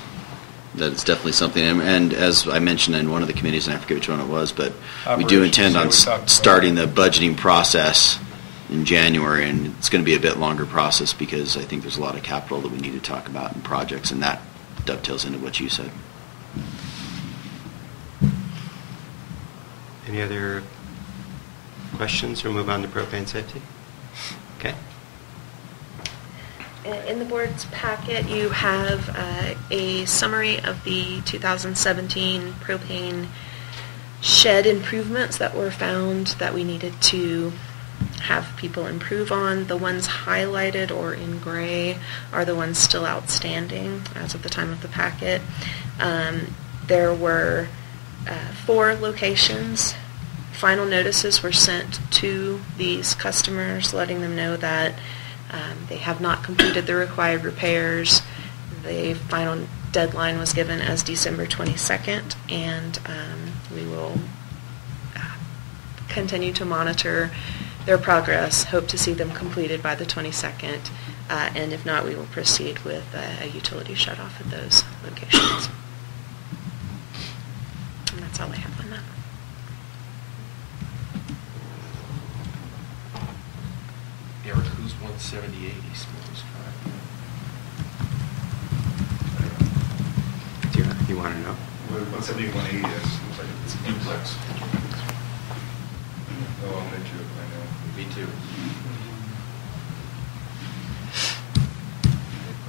That is definitely something, and as I mentioned in one of the committees, and I forget which one it was, but we do intend on starting the budgeting process in January, and it's going to be a bit longer process because I think there's a lot of capital that we need to talk about and projects, and that dovetails into what you said. Any other questions, or move on to propane safety? Okay. In the board's packet, you have a summary of the 2017 propane shed improvements that were found that we needed to have people improve on. The ones highlighted or in gray are the ones still outstanding as of the time of the packet. There were 4 locations. Final notices were sent to these customers letting them know that they have not completed the required repairs. The final deadline was given as December 22nd, and we will continue to monitor their progress, hope to see them completed by the 22nd, and if not, we will proceed with a utility shut-off at those locations. And that's all I have on that. Eric, who's 178 East Mills Drive? You want to know? 170, 180, looks like it's duplex. Oh, I'll bet you if I know. Me too.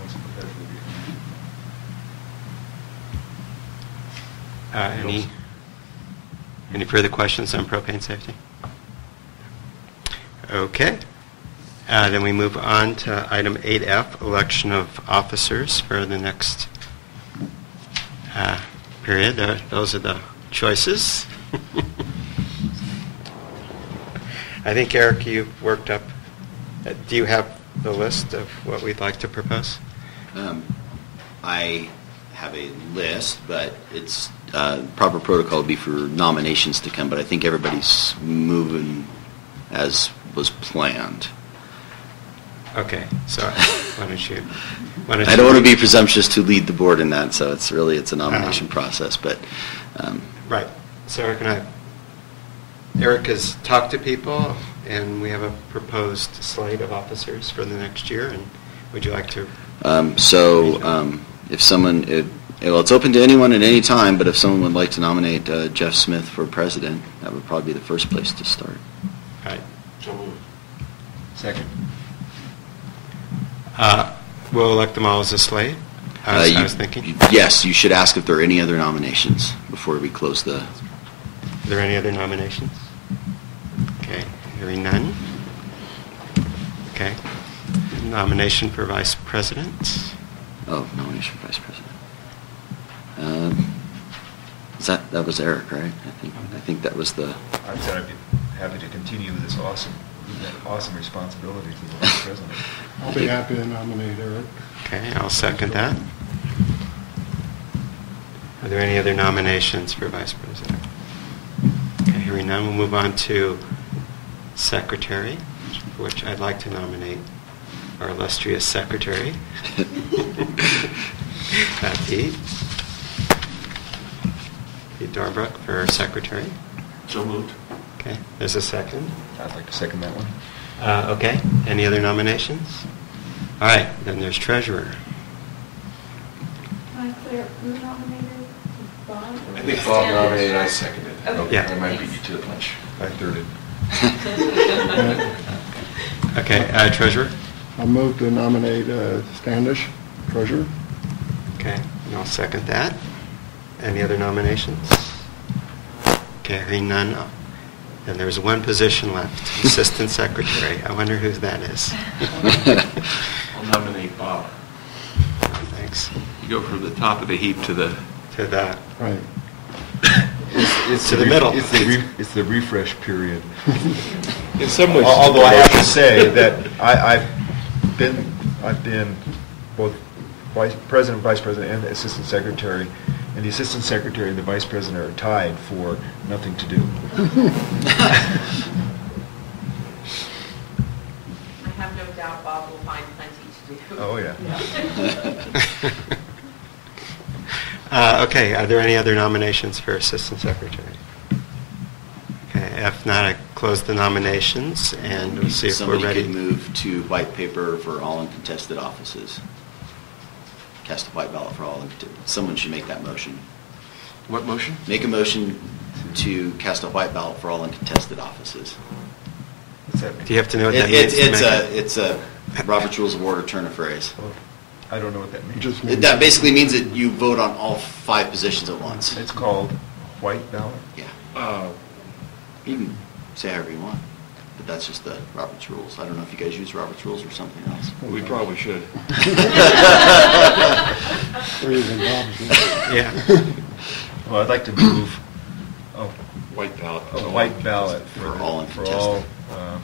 Once perpetually behind. Any further questions on propane safety? Okay. Then we move on to item 8F, election of officers for the next period. Those are the choices. I think, Eric, you've worked up. Do you have the list of what we'd like to propose? I have a list, but it's proper protocol would be for nominations to come, but I think everybody's moving as was planned. Okay, so why don't you? I don't want to be presumptuous to lead the board in that, so it's a nomination process, but. Right. So Eric has talked to people, and we have a proposed slate of officers for the next year, and would you like to? If someone, it's open to anyone at any time, but if someone would like to nominate Jeff Smith for president, that would probably be the first place to start. Right. So moved. Second. We'll elect them all as a slate. I was thinking. Yes, you should ask if there are any other nominations before we close the. Are there any other nominations? Okay, hearing none. Okay. Nomination for vice president. Oh, nomination for vice president. That was Eric, right? I think that was the. I said I'd be happy to continue this awesome responsibility to the vice president. I'll be happy to nominate Eric. Okay, I'll second that. Are there any other nominations for vice president? Okay, hearing none, we'll move on to secretary, for which I'd like to nominate our illustrious secretary, Pete Darbrook for secretary. So moved. Okay, there's a second. I'd like to second that one. Okay, any other nominations? All right, then there's treasurer. Can I clear, who nominated Bob? I think Bob nominated, I seconded. Okay. Yeah. I might beat you to the punch. I thirded. Okay, treasurer. I'll move to nominate Standish, treasurer. Okay, and I'll second that. Any other nominations? Okay, hearing none. Then there's one position left, assistant secretary. I wonder who that is. I'll nominate Bob. Thanks. You go from the top of the heap to the... To that. Right. It's To the middle. It's the refresh period. In some ways... Although I have to say that I've been both president, vice president, and assistant secretary, and the assistant secretary and the vice president are tied for nothing to do. I have no doubt Bob will find plenty to do. Oh, yeah. Okay, are there any other nominations for assistant secretary? Okay, if not, I close the nominations, and we'll see if we're Somebody ready. could move to white paper for all uncontested offices. Cast a white ballot for all uncontested. Someone should make that motion. What motion? Make a motion to cast a white ballot for all uncontested offices. What's that mean? Do you have to know what that means? It's a Robert's Rules of Order turn of phrase. I don't know what that means. Just means- That basically means that you vote on all 5 positions at once. It's called white ballot? Yeah. You can say however you want, but that's just the Robert's Rules. I don't know if you guys use Robert's Rules or something else. We probably should. We're using Bob's. Yeah. Well, I'd like to move White ballot. a white ballot For all for uncontested. all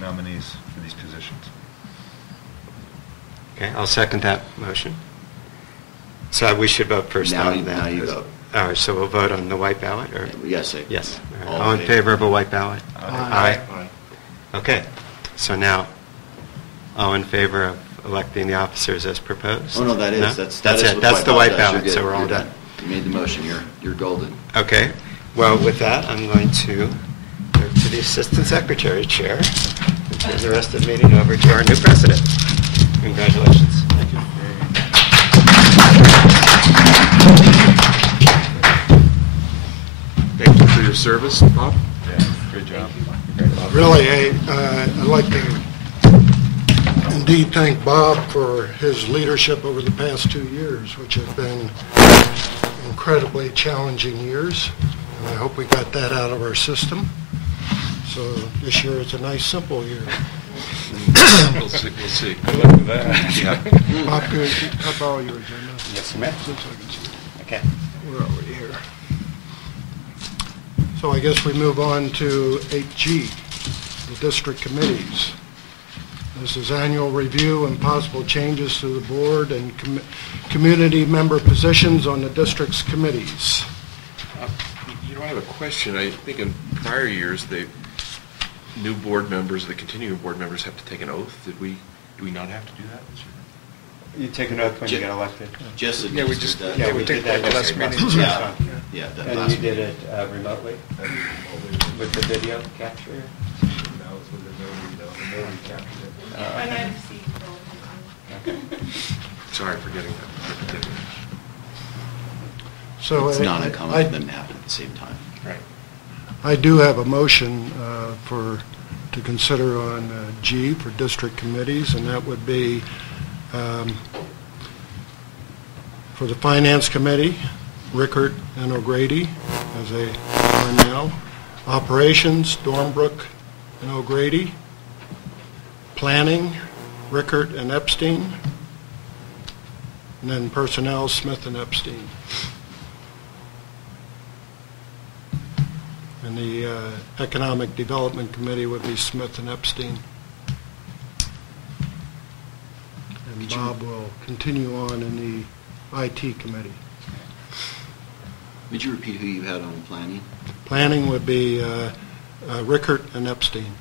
nominees for these positions. Okay, I'll second that motion. So we should vote first Now on you- that. now you vote. All right, so we'll vote on the white ballot, or? Yes. Yes. All right. All in favor of a white ballot? Aye. Aye. Okay, so now, all in favor of electing the officers as proposed? Oh, no, that is. No? That's That's is it, what that's the white does. ballot, You're so good. we're all You're done. You made the motion. You're golden. Okay, well, with that, I'm going to go to the Assistant Secretary Chair and turn the rest of the meeting over to our new president. Congratulations. Thank you. Thank you for your service, Bob. Yeah, good job. Really, I'd like to indeed thank Bob for his leadership over the past 2 years, which have been incredibly challenging years. And I hope we got that out of our system. So this year is a nice, simple year. We'll see. We'll see. Good luck with that. Yeah. Bob, could I borrow your agenda? Yes, you may. Since I can see it. Okay. Where are we here? So I guess we move on to 8G, the district committees. This is annual review and possible changes to the board and community member positions on the district's committees. I have a question. I think in prior years, the new board members, the continuing board members have to take an oath. Did we Do we not have to do that this year? You take an oath when you get elected. Just Yeah, we just, administered yeah, that. we we did did that that last yesterday. meeting. Yeah, yeah, that And last you did meeting. it remotely with the video capture? No, it's with the notary captured it. And I've received both. Okay. Sorry for getting that. So It's not I- uncommon for them to happen at the same time. Right. I do have a motion to consider on G for district committees, and that would be for the Finance Committee, Rickert and O'Grady, as they are now. Operations, Dornbrook and O'Grady. Planning, Rickert and Epstein. And then Personnel, Smith and Epstein. And the Economic Development Committee would be Smith and Epstein. And Bob will continue on in the IT Committee. Would you repeat who you had on planning? Planning would be Rickert and Epstein.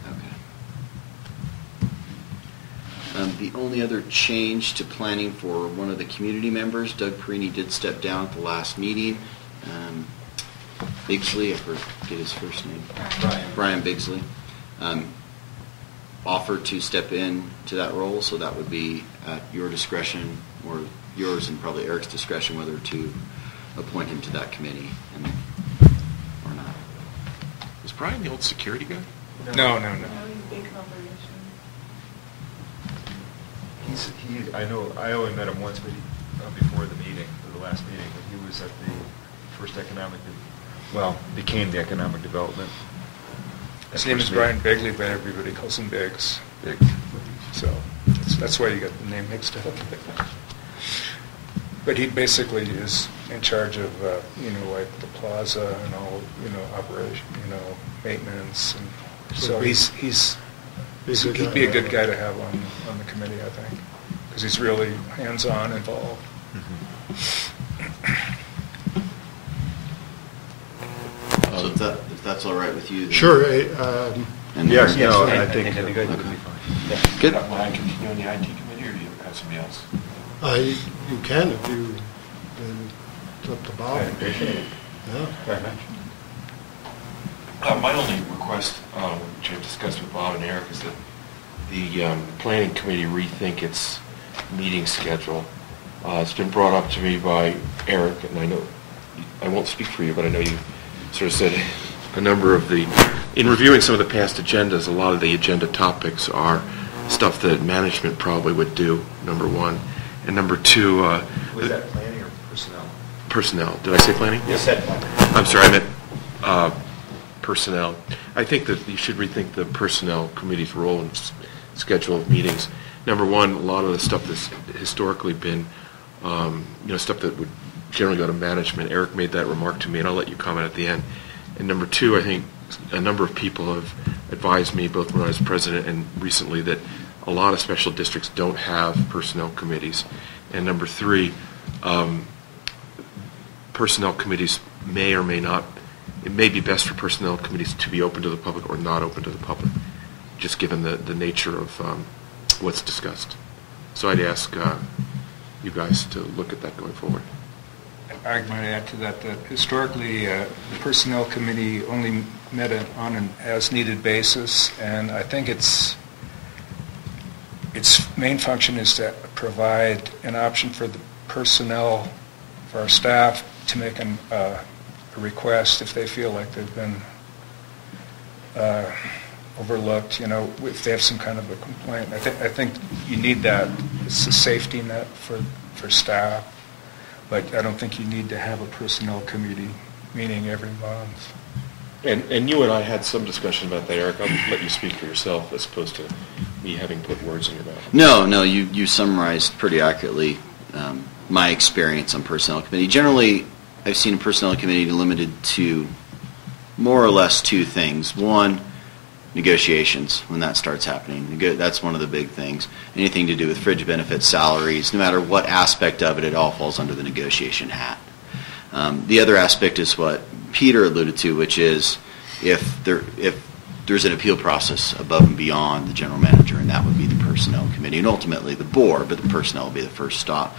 Okay. The only other change to planning for one of the community members, Doug Perini did step down at the last meeting. Bigsley, I forget his first name. Brian Bigsley. Offered to step in to that role, so that would be at your discretion, or yours and probably Eric's discretion, whether to appoint him to that committee or not. Was Brian the old security guy? No. No, he's big corporation. I only met him once, but before the meeting, or the last meeting, but he was at the first became the economic development. His name is Brian Bigley, but everybody calls him Biggs. Big. So that's why you got the name mixed up. But he basically is in charge of, like the plaza and all, operation, maintenance. And so he'd be a good guy to have on the committee, I think, because he's really hands-on involved. So if that's all right with you, then- Sure. And Yes, Yes, no, I I think that'd be good. that would be fine. Good. Will I continue on the IT committee, or do you have somebody else? You can if you, it's up to Bob. Yeah. Very much. My only request, which I've discussed with Bob and Eric, is that the planning committee rethink its meeting schedule. It's been brought up to me by Eric, and I know, I won't speak for you, but I know you sort of said a number of in reviewing some of the past agendas, a lot of the agenda topics are stuff that management probably would do, number one. And number two... Was that planning or personnel? Personnel. Did I say planning? You said planning. I'm sorry, I meant personnel. I think that you should rethink the personnel committee's role and schedule of meetings. Number one, a lot of the stuff that's historically been, stuff that would generally go to management. Eric made that remark to me, and I'll let you comment at the end. And number two, I think a number of people have advised me, both when I was president and recently, that a lot of special districts don't have personnel committees. And number three, personnel committees may or may not, it may be best for personnel committees to be open to the public or not open to the public, just given the nature of what's discussed. So I'd ask you guys to look at that going forward. I might add to that historically, the Personnel Committee only met on an as-needed basis, and I think its main function is to provide an option for the personnel, for our staff, to make a request if they feel like they've been overlooked, if they have some kind of a complaint. I think you need that. It's a safety net for staff. But I don't think you need to have a personnel committee meeting every month. And you and I had some discussion about that, Eric. I'll let you speak for yourself as opposed to me having put words in your mouth. No, you summarized pretty accurately my experience on personnel committee. Generally, I've seen a personnel committee limited to more or less two things. One, negotiations, when that starts happening. That's one of the big things. Anything to do with fringe benefits, salaries, no matter what aspect of it, it all falls under the negotiation hat. The other aspect is what Peter alluded to, which is if there's an appeal process above and beyond the general manager, and that would be the Personnel Committee, and ultimately the board, but the personnel will be the first stop.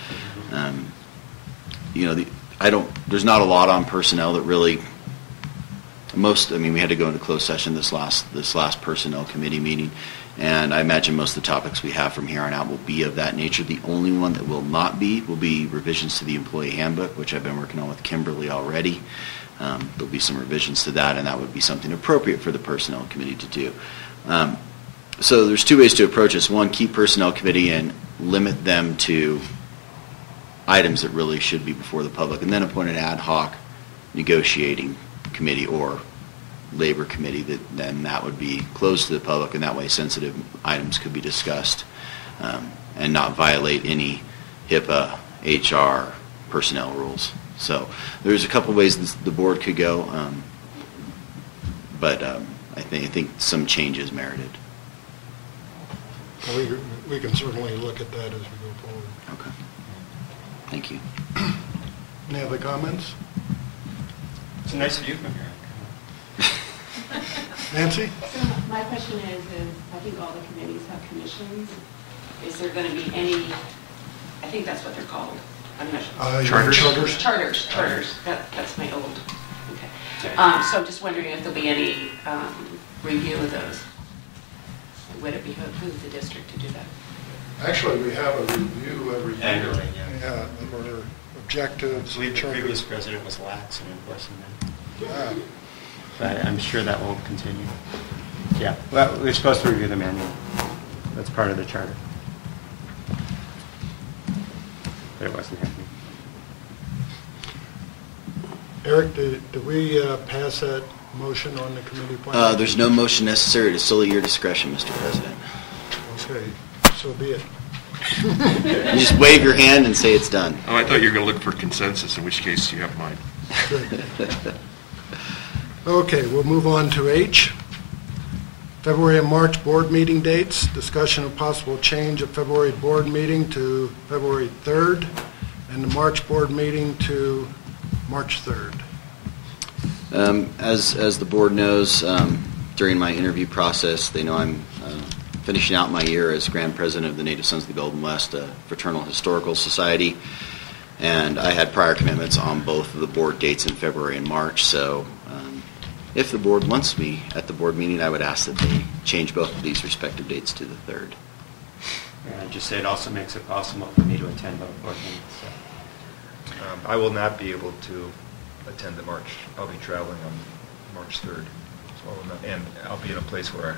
There's not a lot on personnel that really, we had to go into closed session this last Personnel Committee meeting, and I imagine most of the topics we have from here on out will be of that nature. The only one that will not be will be revisions to the employee handbook, which I've been working on with Kimberly already. There'll be some revisions to that, and that would be something appropriate for the Personnel Committee to do. So there's two ways to approach this. One, keep Personnel Committee and limit them to items that really should be before the public, and then appoint an ad hoc negotiating committee or labor committee that would be closed to the public, and that way sensitive items could be discussed and not violate any HIPAA, HR, personnel rules. So there's a couple ways the board could go, but I think some change is merited. We can certainly look at that as we go forward. Okay. Thank you. Any other comments? It's a nice view from here. Nancy? So my question is I think all the committees have commissions. Is there going to be any, I think that's what they're called. I'm not sure. Charters. That's my old. Okay. So I'm just wondering if there'll be any review of those. Would it behoove the district to do that? Actually, we have a review every year. Annually, yeah. Of our objectives. I believe the charter. previous president was lax in enforcing them. Yeah. But I'm sure that will continue. Yeah, well, we're supposed to review them annually. That's part of the charter. But it wasn't happening. Eric, did we pass that motion on the committee plan? There's no motion necessary. It's solely your discretion, Mr. President. Okay, so be it. You just wave your hand and say it's done. Oh, I thought you were going to look for consensus, in which case you have mine. Good. Okay, we'll move on to H. February and March board meeting dates. Discussion of possible change of February board meeting to February 3rd and the March board meeting to March 3rd. As the board knows, during my interview process, they know I'm finishing out my year as Grand President of the Native Sons of the Golden West Fraternal Historical Society, and I had prior commitments on both of the board dates in February and March, so if the board wants me at the board meeting, I would ask that they change both of these respective dates to the 3rd. And I just say it also makes it possible for me to attend both board meetings. So. I will not be able to attend the March. I'll be traveling on March 3rd. So and I'll be in a place where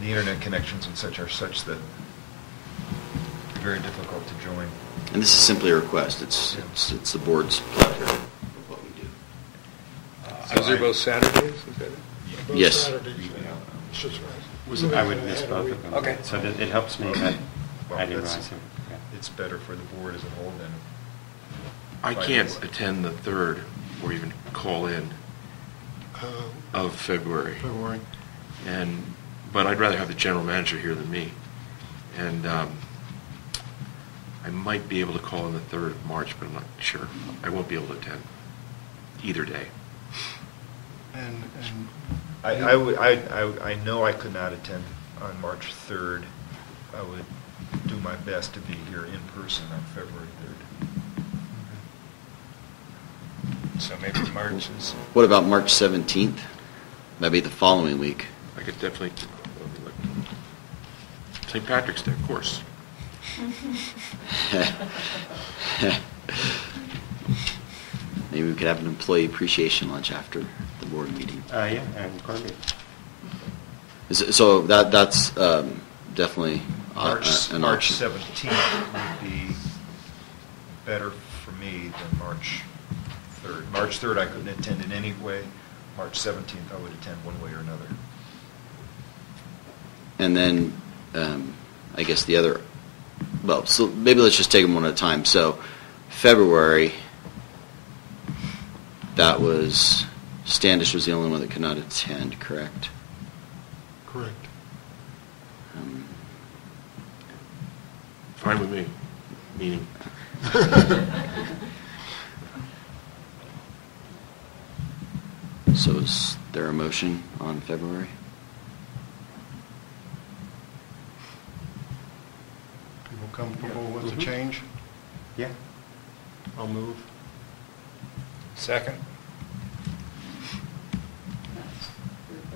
the internet connections and such are such that it's very difficult to join. And this is simply a request. It's the board's pleasure of what we do. So they're both Saturdays? Is that it? Both Yes. Saturdays. It's just I would miss both of them. Okay. So that it helps me, but Well, I didn't that's- realize it. Yeah. It's better for the board as a whole than. I can't attend the 3rd or even call in of February. But I'd rather have the general manager here than me. And I might be able to call in the 3rd of March, but I'm not sure. I won't be able to attend either day. And I know I could not attend on March 3rd. I would do my best to be here in person on February 3rd. So maybe March is... What about March 17th? That'd be the following week. I could definitely, St. Patrick's Day, of course. Maybe we could have an employee appreciation lunch after the board meeting. Yeah, and Cornby. So that's definitely March an March option. 17th would be better for me than March 3rd. March 3rd I couldn't attend in any way. March 17th I would attend one way or another. And then I guess the other, well, so maybe let's just take them one at a time. So February, that was, Standish was the only one that could not attend, correct? correct. Fine with me, meaning. So is there a motion on February? Comfortable with the change? Yeah. I'll move. Second?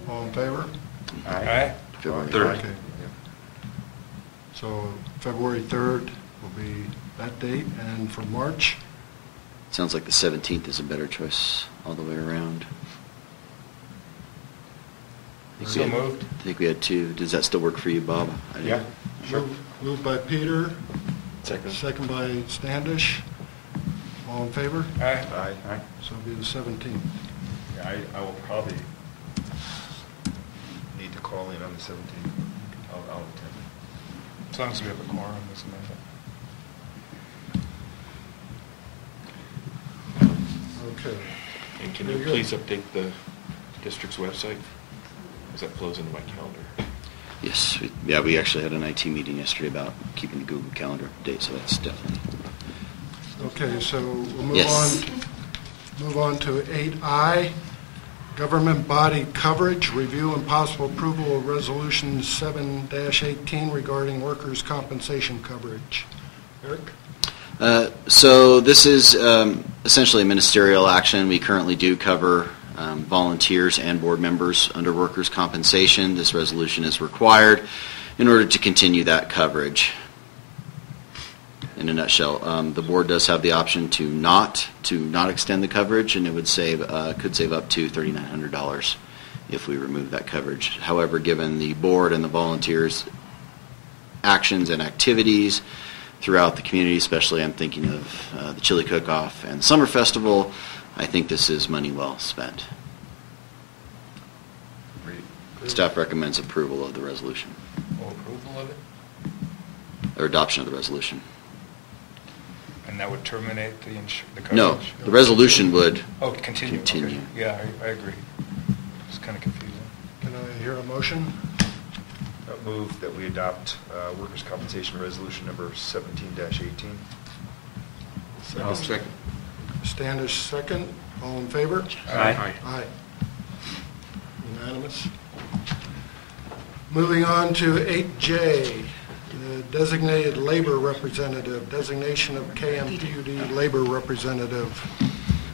All in favor? Aye. February Third. Okay. So February 3rd will be that date, and for March, Sounds like the 17th is a better choice all the way around. I think So we had- moved. I think we had two. Does that still work for you, Bob? I didn't- Yeah. moved by Peter, Second. second by Standish. All in favor? Aye. Aye. So it'll be the 17th. Yeah, I will probably need to call in on the 17th. I'll attend. As long as we have a quorum, doesn't matter. Okay. And can you Very good. please update the district's website? Because that flows into my calendar. Yes. We actually had an IT meeting yesterday about keeping the Google Calendar date, so that's definitely. Okay, so we'll Yes. move on to 8I, government body coverage, review and possible approval of resolution 7-18 regarding workers' compensation coverage. Eric? So this is essentially a ministerial action. We currently do cover volunteers and board members under workers' compensation. This resolution is required in order to continue that coverage. In a nutshell, the board does have the option to not extend the coverage, and it would could save up to $3,900 if we remove that coverage. However, given the board and the volunteers' actions and activities throughout the community, especially I'm thinking of the Chili Cook-Off and the Summer Festival, I think this is money well spent. Staff recommends approval of the resolution, Full approval of it? or adoption of the resolution. And that would terminate the coverage? No, the resolution would Oh, continue. Okay. continue. Yeah, I agree. It's kind of confusing. Can I hear a motion? Move that we adopt workers' compensation resolution number 17-18. I'll second. Standish, second. All in favor? Aye. Aye. Unanimous. Moving on to 8J, the designated labor representative, designation of KMPUD labor representative,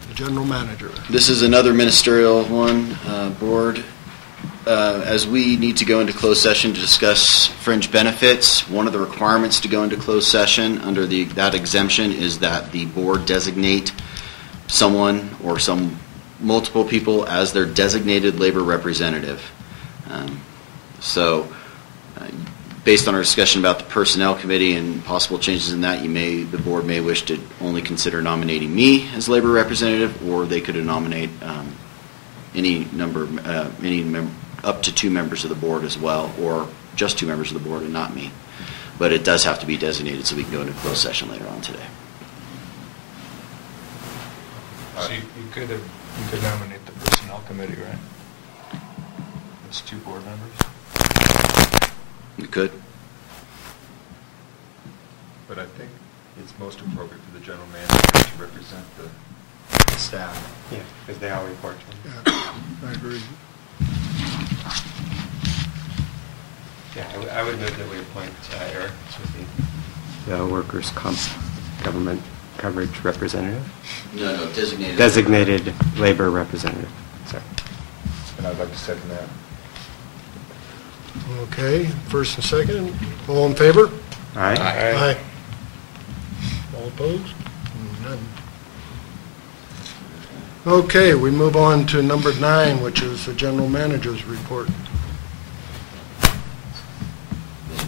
the general manager. This is another ministerial one, board. As we need to go into closed session to discuss fringe benefits, one of the requirements to go into closed session under that exemption is that the board designate someone or multiple people as their designated labor representative. Based on our discussion about the personnel committee and possible changes in that, the board may wish to only consider nominating me as labor representative, or they could nominate up to 2 members of the board as well, or just 2 members of the board and not me. But it does have to be designated so we can go into closed session later on today. So you could nominate the personnel committee, right? Those 2 board members? You could. But I think it's most appropriate for the general manager to represent the staff. Yeah, because they all report to him. Yeah, I agree. Yeah, I would move that we appoint Eric to the workers' comp government coverage representative. No, designated. Designated labor representative. Sorry. And I'd like to second that. Okay, first and second. All in favor? Aye. Aye. All opposed? None. Okay, we move on to number 9, which is the general manager's report.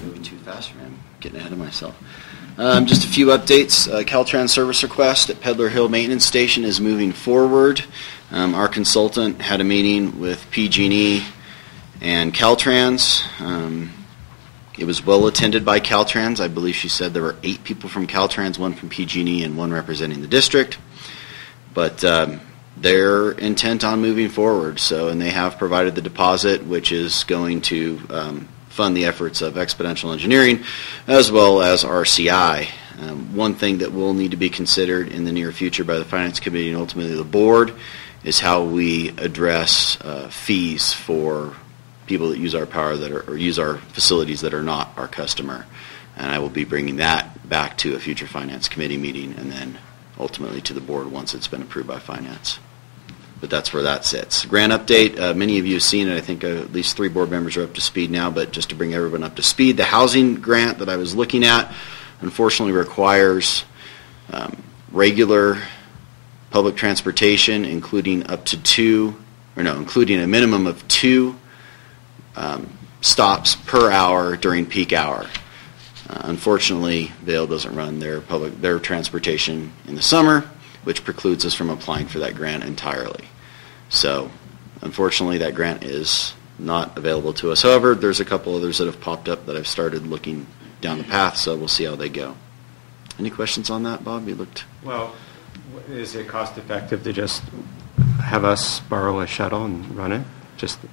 Moving too fast, man. Getting ahead of myself. Just a few updates. Caltrans service request at Peddler Hill Maintenance Station is moving forward. Our consultant had a meeting with PG&E and Caltrans. It was well attended by Caltrans. I believe she said there were 8 people from Caltrans, 1 from PG&E, and 1 representing the district. But they're intent on moving forward. And they have provided the deposit, which is going to fund the efforts of Exponential Engineering as well as RCI. One thing that will need to be considered in the near future by the Finance Committee and ultimately the board is how we address fees for people that use our power or use our facilities that are not our customer. And I will be bringing that back to a future Finance Committee meeting and then ultimately to the board once it's been approved by Finance. But that's where that sits. Grant update, many of you have seen it. I think at least 3 board members are up to speed now, but just to bring everyone up to speed, the housing grant that I was looking at unfortunately requires regular public transportation, including including a minimum of 2 stops per hour during peak hour. Unfortunately, Vail doesn't run their transportation in the summer, which precludes us from applying for that grant entirely. So, unfortunately, that grant is not available to us. However, there's a couple others that have popped up that I've started looking down the path, so we'll see how they go. Any questions on that, Bob? You looked... Well, is it cost effective to just have us borrow a shuttle and run it?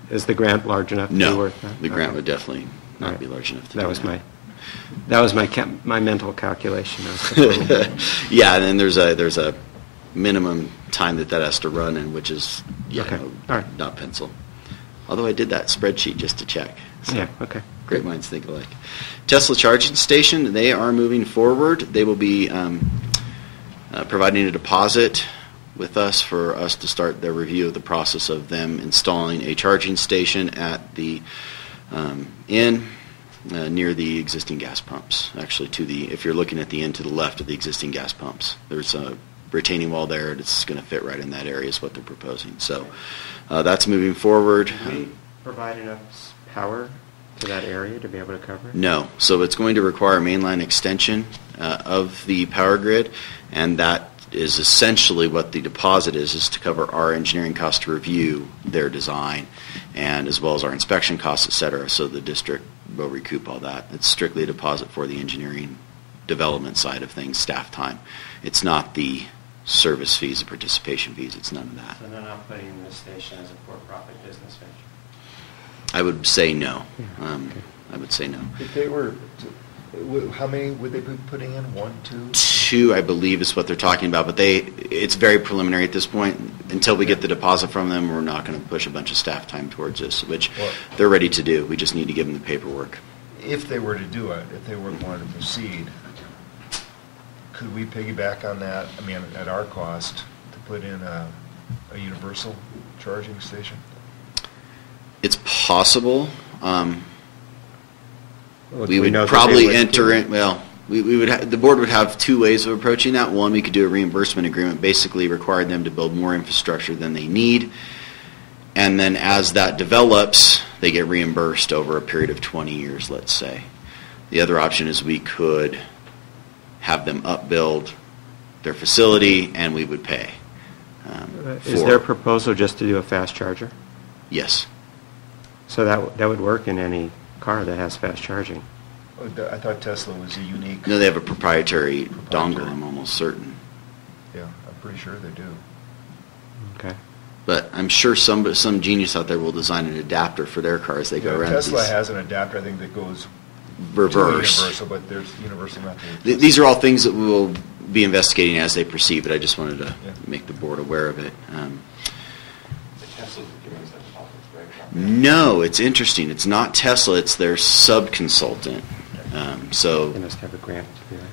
Is the grant large enough to be worth that? The grant would definitely not be large enough to do that. That was my mental calculation. Yeah, and then there's a minimum time that has to run, and which is not pencil. Although I did that spreadsheet just to check. So yeah. Okay. Great minds think alike. Tesla charging station. They are moving forward. They will be providing a deposit with us for us to start their review of the process of them installing a charging station at the inn. Near the existing gas pumps, actually if you're looking at the end to the left of the existing gas pumps. There's a retaining wall there that's going to fit right in that area is what they're proposing. So that's moving forward. Do we provide enough power to that area to be able to cover it? No. So it's going to require a mainline extension of the power grid, and that is essentially what the deposit is to cover our engineering costs to review their design, and as well as our inspection costs, et cetera, so the district will recoup all that. It's strictly a deposit for the engineering development side of things, staff time. It's not the service fees, the participation fees. It's none of that. So they're not putting the station as a for-profit business venture? I would say no. Okay. I would say no. If they were, how many would they be putting in? 1, 2? 2, I believe, is what they're talking about, but it's very preliminary at this point. Until we get the deposit from them, we're not going to push a bunch of staff time towards this, which they're ready to do. We just need to give them the paperwork. If they were to do it, if they were going to proceed, could we piggyback on that, at our cost, to put in a universal charging station? It's possible. We would know that probably they would enter in, we would the board would have 2 ways of approaching that. One, we could do a reimbursement agreement, basically requiring them to build more infrastructure than they need. And then as that develops, they get reimbursed over a period of 20 years, let's say. The other option is we could have them upbuild their facility and we would pay. Is their proposal just to do a fast charger? Yes. So that would work in any car that has fast charging. I thought Tesla was a unique... No, they have a proprietary dongle, I'm almost certain. Yeah, I'm pretty sure they do. Okay. But I'm sure some genius out there will design an adapter for their cars. They go around. Tesla has an adapter, I think, that goes reverse. To universal, but there's universal not. These are all things that we will be investigating as they proceed, but I just wanted to make the board aware of it. No, it's interesting. It's not Tesla. It's their sub-consultant. So They must have a grant to do that.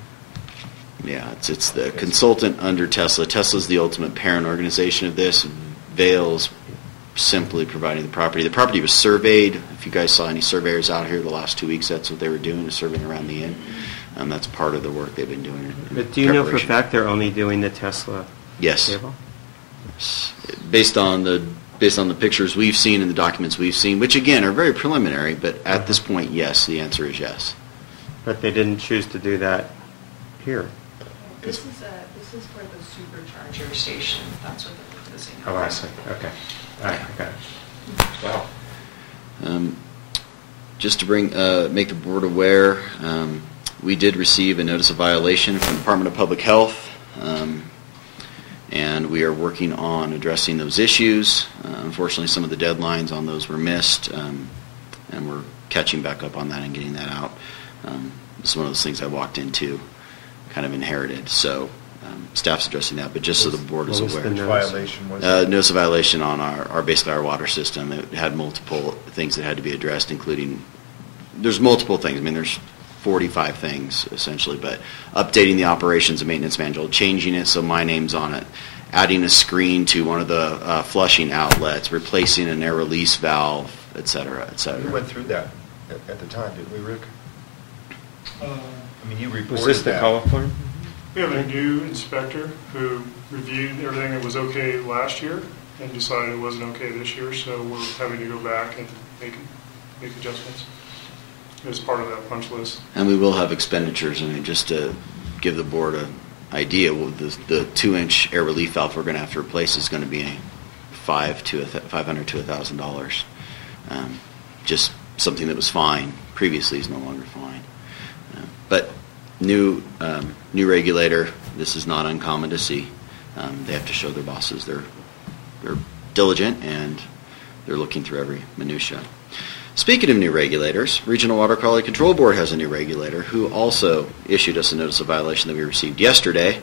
yeah, it's the consultant under Tesla. Tesla's the ultimate parent organization of this. Vail's simply providing the property. The property was surveyed. If you guys saw any surveyors out here the last 2 weeks, that's what they were doing, is surveying around the inn. That's part of the work they've been doing. But do you know for a fact they're only doing the Tesla Yes. cable? Based on the pictures we've seen and the documents we've seen, which again are very preliminary, but at this point, yes, the answer is yes. But they didn't choose to do that here. This is for the supercharger station. That's what they're proposing. Oh, I see. Okay. All right, I got it. Wow. Just to make the board aware, we did receive a notice of violation from the Department of Public Health, and we are working on addressing those issues. Unfortunately, some of the deadlines on those were missed, and we're catching back up on that and getting that out. It's one of those things I walked into, kind of inherited. So staff's addressing that, but just so the board is What was aware. the notice? Violation was Notice of violation on basically our water system. It had multiple things that had to be addressed, including, there's multiple things. I mean, there's 45 things essentially, but updating the operations and maintenance manual, changing it so my name's on it, adding a screen to one of the flushing outlets, replacing an air release valve, et cetera, et cetera. We went through that at the time, didn't we, Rick? I mean, you reported Was this the that. coliform? We have a new inspector who reviewed everything that was okay last year and decided it wasn't okay this year, so we're having to go back and make adjustments as part of that punch list. And we will have expenditures. I mean, just to give the board an idea, well, the 2-inch air relief valve we're going to have to replace is going to be $500 to $1,000. Just something that was fine previously is no longer fine. But new regulator, this is not uncommon to see. They have to show their bosses they're diligent and they're looking through every minutia. Speaking of new regulators, Regional Water Quality Control Board has a new regulator who also issued us a notice of violation that we received yesterday.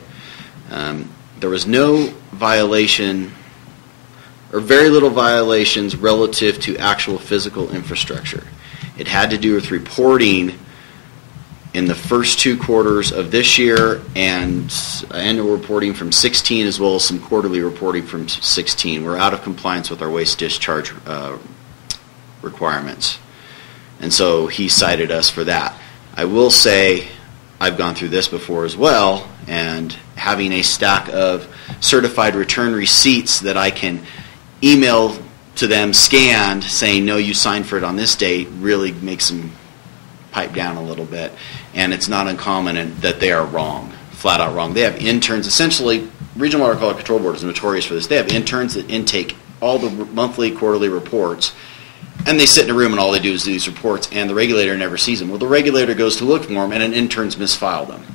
There was no violation or very little violations relative to actual physical infrastructure. It had to do with reporting in the first 2 quarters of this year and annual reporting from 16 as well as some quarterly reporting from 16. We're out of compliance with our waste discharge requirements. And so he cited us for that. I will say I've gone through this before as well, and having a stack of certified return receipts that I can email to them scanned saying, no, you signed for it on this date, really makes them pipe down a little bit. And it's not uncommon that they are wrong, flat out wrong. They have interns. Essentially, Regional Water Quality Control Board is notorious for this. They have interns that intake all the monthly, quarterly reports, and they sit in a room and all they do is do these reports, and the regulator never sees them. Well, the regulator goes to look for them, and an intern's misfiled them,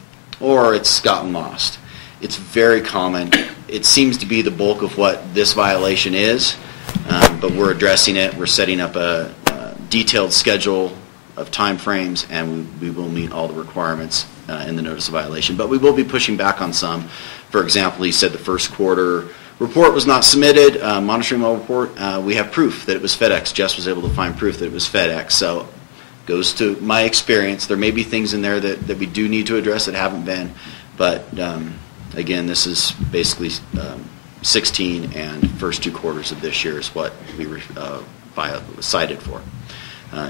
or it's gotten lost. It's very common. It seems to be the bulk of what this violation is, but we're addressing it. We're setting up a detailed schedule of time frames, and we will meet all the requirements in the notice of violation. But we will be pushing back on some. For example, he said the first quarter report was not submitted, monitoring well report. We have proof that it was FedEx. Jess was able to find proof that it was FedEx. So goes to my experience. There may be things in there that we do need to address that haven't been. But again, this is basically 16 and first 2 quarters of this year is what we were cited for.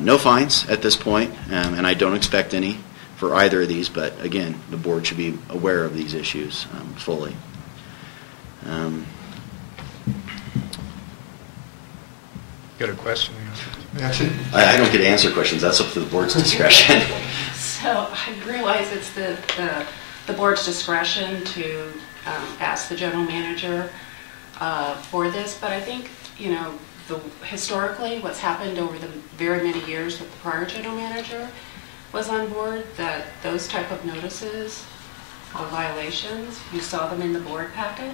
No fines at this point, and I don't expect any for either of these, but again, the board should be aware of these issues fully. Got a question? That's it. I don't get to answer questions. That's up to the board's discretion. So I realize it's the board's discretion to ask the general manager for this, but I think, historically what's happened over the very many years that the prior general manager was on board, that those type of notices of violations, you saw them in the board packet.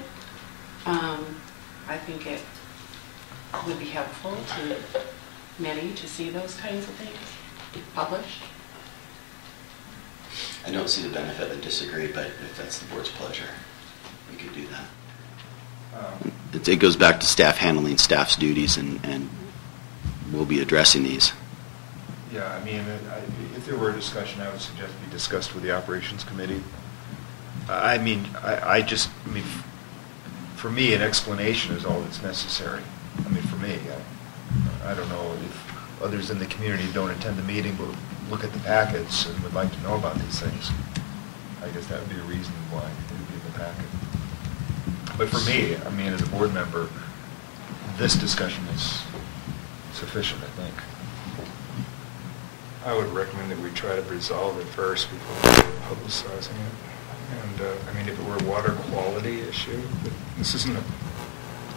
I think it would be helpful to many to see those kinds of things published. I don't see the benefit. I disagree, but if that's the board's pleasure, we could do that. It goes back to staff handling staff's duties, and we'll be addressing these. Yeah, I mean, if there were a discussion, I would suggest be discussed with the operations committee. I mean, for me, an explanation is all that's necessary. I mean, for me, I don't know if others in the community don't attend the meeting but look at the packets and would like to know about these things. I guess that would be a reason why it would be in the packet. But for me, I mean, as a board member, this discussion is sufficient, I think. I would recommend that we try to resolve it first before publicizing it. And, I mean, if it were a water quality issue, this isn't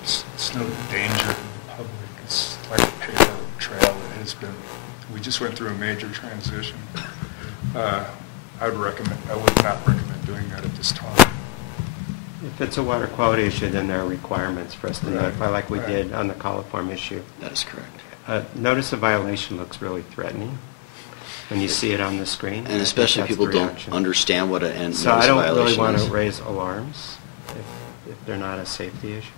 it's no danger to the public. It's like a paper trail that has been, we just went through a major transition. I would not recommend doing that at this time. If it's a water quality issue, then there are requirements for us to notify, like we did on the coliform issue. That is correct. Notice of violation looks really threatening when you see it on the screen. And especially that's people the don't reaction. understand what a notice So of I don't violation really want is. to raise alarms if they're not a safety issue.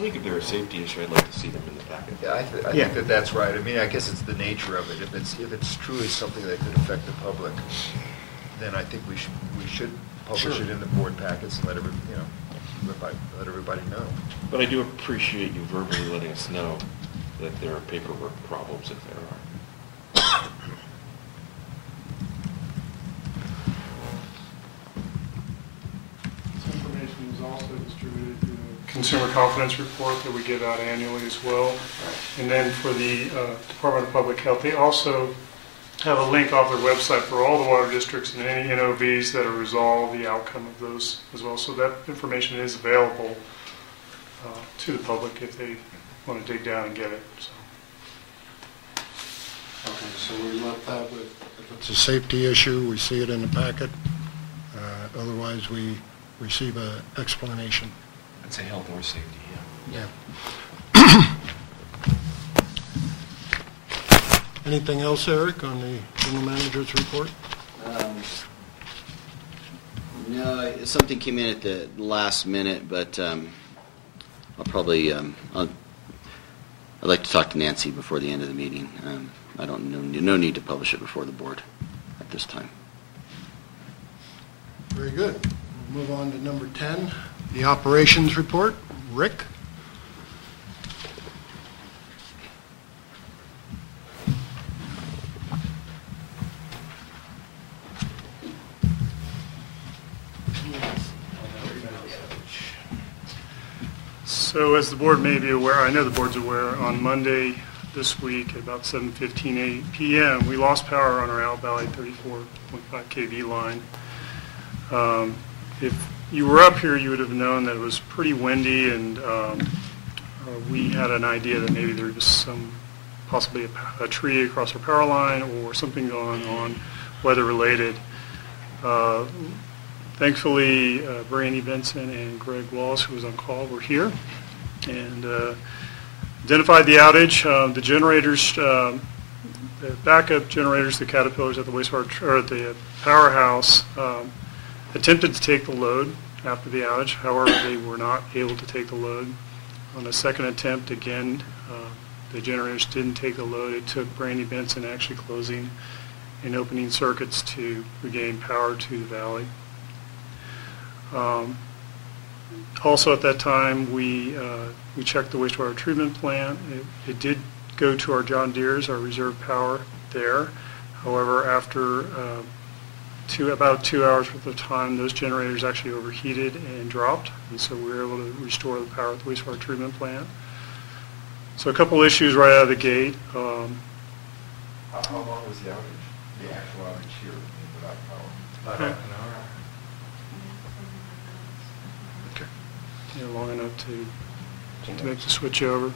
think if they're a safety issue, I'd like to see them in the packet. Yeah, I Yeah. think that that's right. I mean, I guess it's the nature of it. If it's truly something that could affect the public, then I think we should publish Sure. it in the board packets and let everybody know. But I do appreciate you verbally letting us know that there are paperwork problems if there are. This information is also distributed through the Consumer Confidence Report that we give out annually as well. And then for the Department of Public Health, they also have a link off their website for all the water districts and any NOVs that are resolved, the outcome of those as well. So that information is available to the public if they want to dig down and get it. So. Okay, so we let that with, if it's a safety issue, we see it in the packet. Otherwise, we receive an explanation. I'd say health or safety, yeah. Yeah. Anything else, Eric, on the general manager's report? No, something came in at the last minute, but I'll probably, I'd like to talk to Nancy before the end of the meeting. I don't know, no need to publish it before the board at this time. Very good. We'll move on to number 10, the operations report. Rick? So as the board may be aware, I know the board's aware, on Monday this week at about 7:15 p.m., we lost power on our Out Valley 34.5 kV line. If you were up here, you would have known that it was pretty windy, and we had an idea that maybe there was possibly a tree across our power line or something going on weather-related. Thankfully, Brandy Benson and Greg Wallace, who was on call, were here and identified the outage. The generators, the backup generators, the Caterpillars at the wastewater or at the powerhouse, attempted to take the load after the outage. However, they were not able to take the load. On the second attempt, again, the generators didn't take the load. It took Brandy Benson actually closing and opening circuits to regain power to the valley. Also at that time, we checked the wastewater treatment plant. It did go to our John Deere's, our reserve power there. However, after about 2 hours worth of time, those generators actually overheated and dropped, and so we were able to restore the power at the wastewater treatment plant. So a couple issues right out of the gate. How long was the outage, the actual outage here without power? About half an hour. Okay. Yeah, long enough to make the switch over.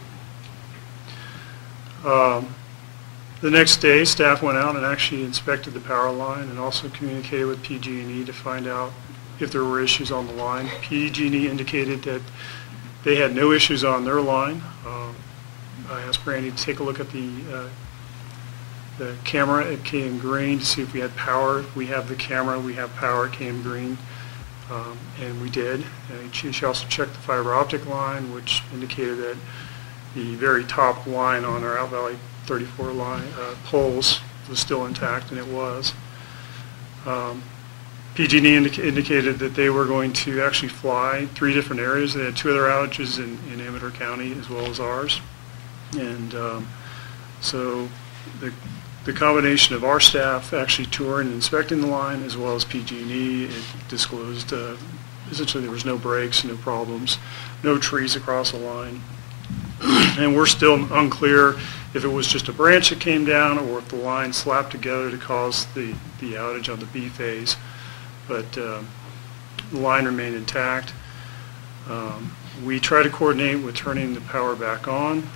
The next day, staff went out and actually inspected the power line and also communicated with PG&E to find out if there were issues on the line. PG&E indicated that they had no issues on their line. I asked Brandy to take a look at the camera at KM Green to see if we had power. If we have the camera, we have power at KM Green, and we did. She also checked the fiber optic line, which indicated that the very top line on our Out Valley 34 line poles was still intact, and it was. PG&E indicated that they were going to actually fly 3 different areas. They had 2 other outages in Amador County as well as ours. And so the combination of our staff actually touring and inspecting the line as well as PG&E, it disclosed essentially there was no breaks, no problems, no trees across the line. And we're still unclear if it was just a branch that came down or if the line slapped together to cause the outage on the B phase. But the line remained intact. We tried to coordinate with turning the power back on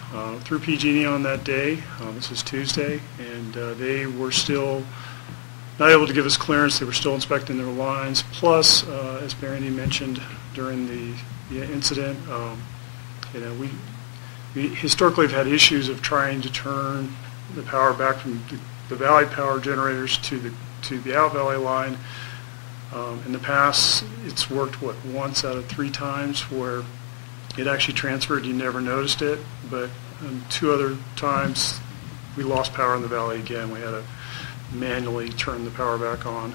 through PG&E on that day. This is Tuesday, and they were still not able to give us clearance. They were still inspecting their lines. Plus, as Brandy mentioned during the incident, we historically have had issues of trying to turn the power back from the Valley power generators to the Out Valley line. In the past, it's worked, once out of 3 times where It actually transferred, you never noticed it, but 2 other times we lost power in the valley again. We had to manually turn the power back on.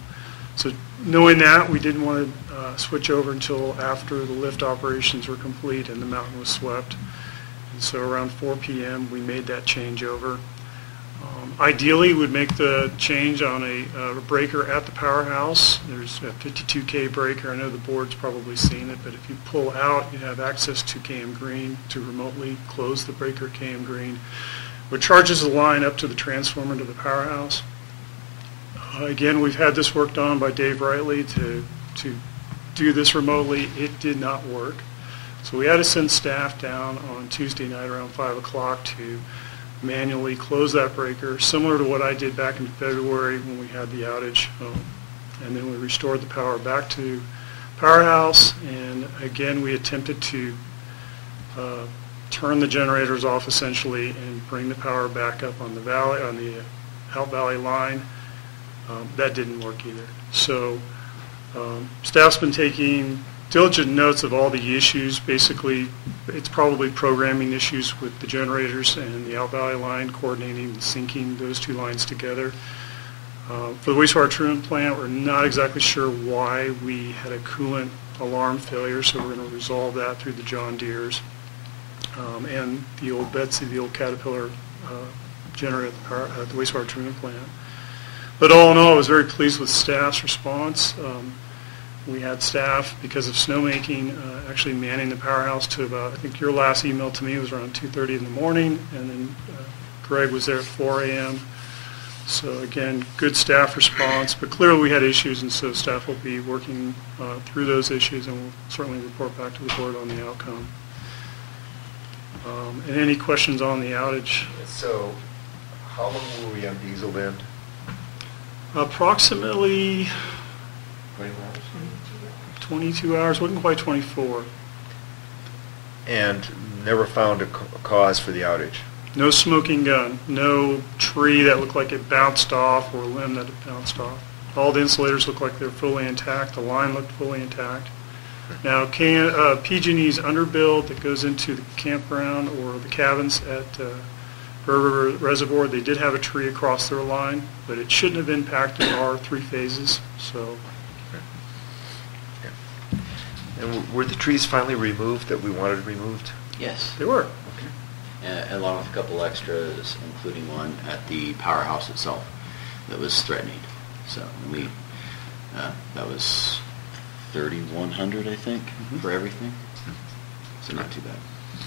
So knowing that, we didn't want to switch over until after the lift operations were complete and the mountain was swept. And so around 4 p.m. we made that changeover. Ideally, we'd make the change on a breaker at the powerhouse. There's a 52K breaker. I know the board's probably seen it, but if you pull out, you have access to KM Green to remotely close the breaker at KM Green, which charges the line up to the transformer to the powerhouse. Again, we've had this worked on by Dave Wrightley to do this remotely. It did not work. So we had to send staff down on Tuesday night around 5 o'clock to manually close that breaker, similar to what I did back in February when we had the outage. And then we restored the power back to powerhouse. And again, we attempted to turn the generators off essentially and bring the power back up on the valley, on the Out Valley line. That didn't work either. So staff's been taking diligent notes of all the issues. Basically, it's probably programming issues with the generators and the Out Valley line, coordinating and syncing those 2 lines together. For the wastewater treatment plant, we're not exactly sure why we had a coolant alarm failure, so we're going to resolve that through the John Deeres and the old Betsy, the old Caterpillar generator at the wastewater treatment plant. But all in all, I was very pleased with staff's response. We had staff, because of snowmaking, actually manning the powerhouse to about, I think your last email to me was around 2:30 in the morning, and then Greg was there at 4 a.m. So again, good staff response, but clearly we had issues, and so staff will be working through those issues, and we'll certainly report back to the board on the outcome. And any questions on the outage? So how long were we on diesel then? Approximately 24 hours? 22 hours, wasn't quite 24. And never found a cause for the outage? No smoking gun, no tree that looked like it bounced off or a limb that had bounced off. All the insulators looked like they're fully intact. The line looked fully intact. Now, PG&E's underbuild that goes into the campground or the cabins at Bear River Reservoir, they did have a tree across their line, but it shouldn't have impacted our 3 phases. So. And were the trees finally removed that we wanted removed? Yes. They were. Along with a couple extras, including one at the powerhouse itself that was threatening. So we that was 3,100, I think, for everything. So not too bad.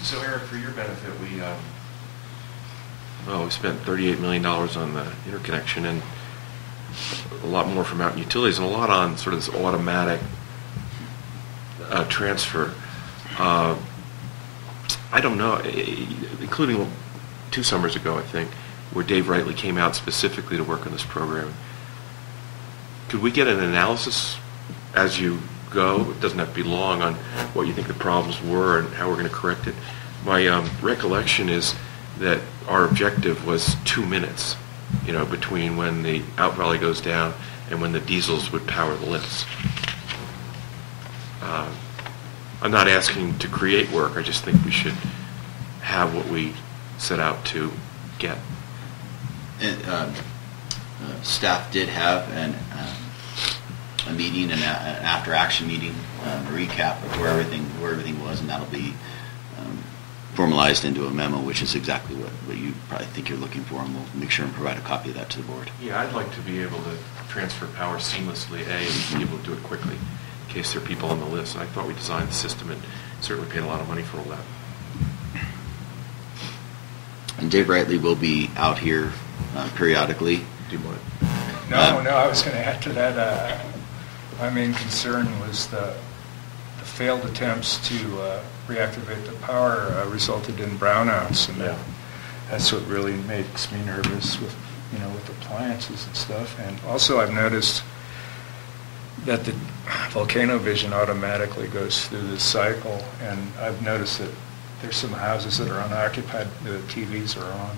So Eric, for your benefit, we spent $38 million on the interconnection and a lot more from Mountain Utilities and a lot on sort of this automatic transfer. I don't know, including 2 summers ago, I think, where Dave Wrightley came out specifically to work on this program. Could we get an analysis as you go? It doesn't have to be long, on what you think the problems were and how we're going to correct it. My recollection is that our objective was 2 minutes, between when the Out Valley goes down and when the diesels would power the lifts. I'm not asking to create work. I just think we should have what we set out to get. And, staff did have a meeting, an after-action meeting, a recap of where everything was, and that'll be formalized into a memo, which is exactly what you probably think you're looking for, and we'll make sure and provide a copy of that to the board. Yeah, I'd like to be able to transfer power seamlessly, and be able to do it quickly, in case there are people on the list. And I thought we designed the system and certainly paid a lot of money for all that. And Dave Wrightley will be out here periodically. Do you want? No, I was going to add to that. My main concern was the failed attempts to reactivate the power resulted in brownouts, and that's what really makes me nervous with appliances and stuff. And also, I've noticed that the volcano vision automatically goes through this cycle, and I've noticed that there's some houses that are unoccupied, the TVs are on.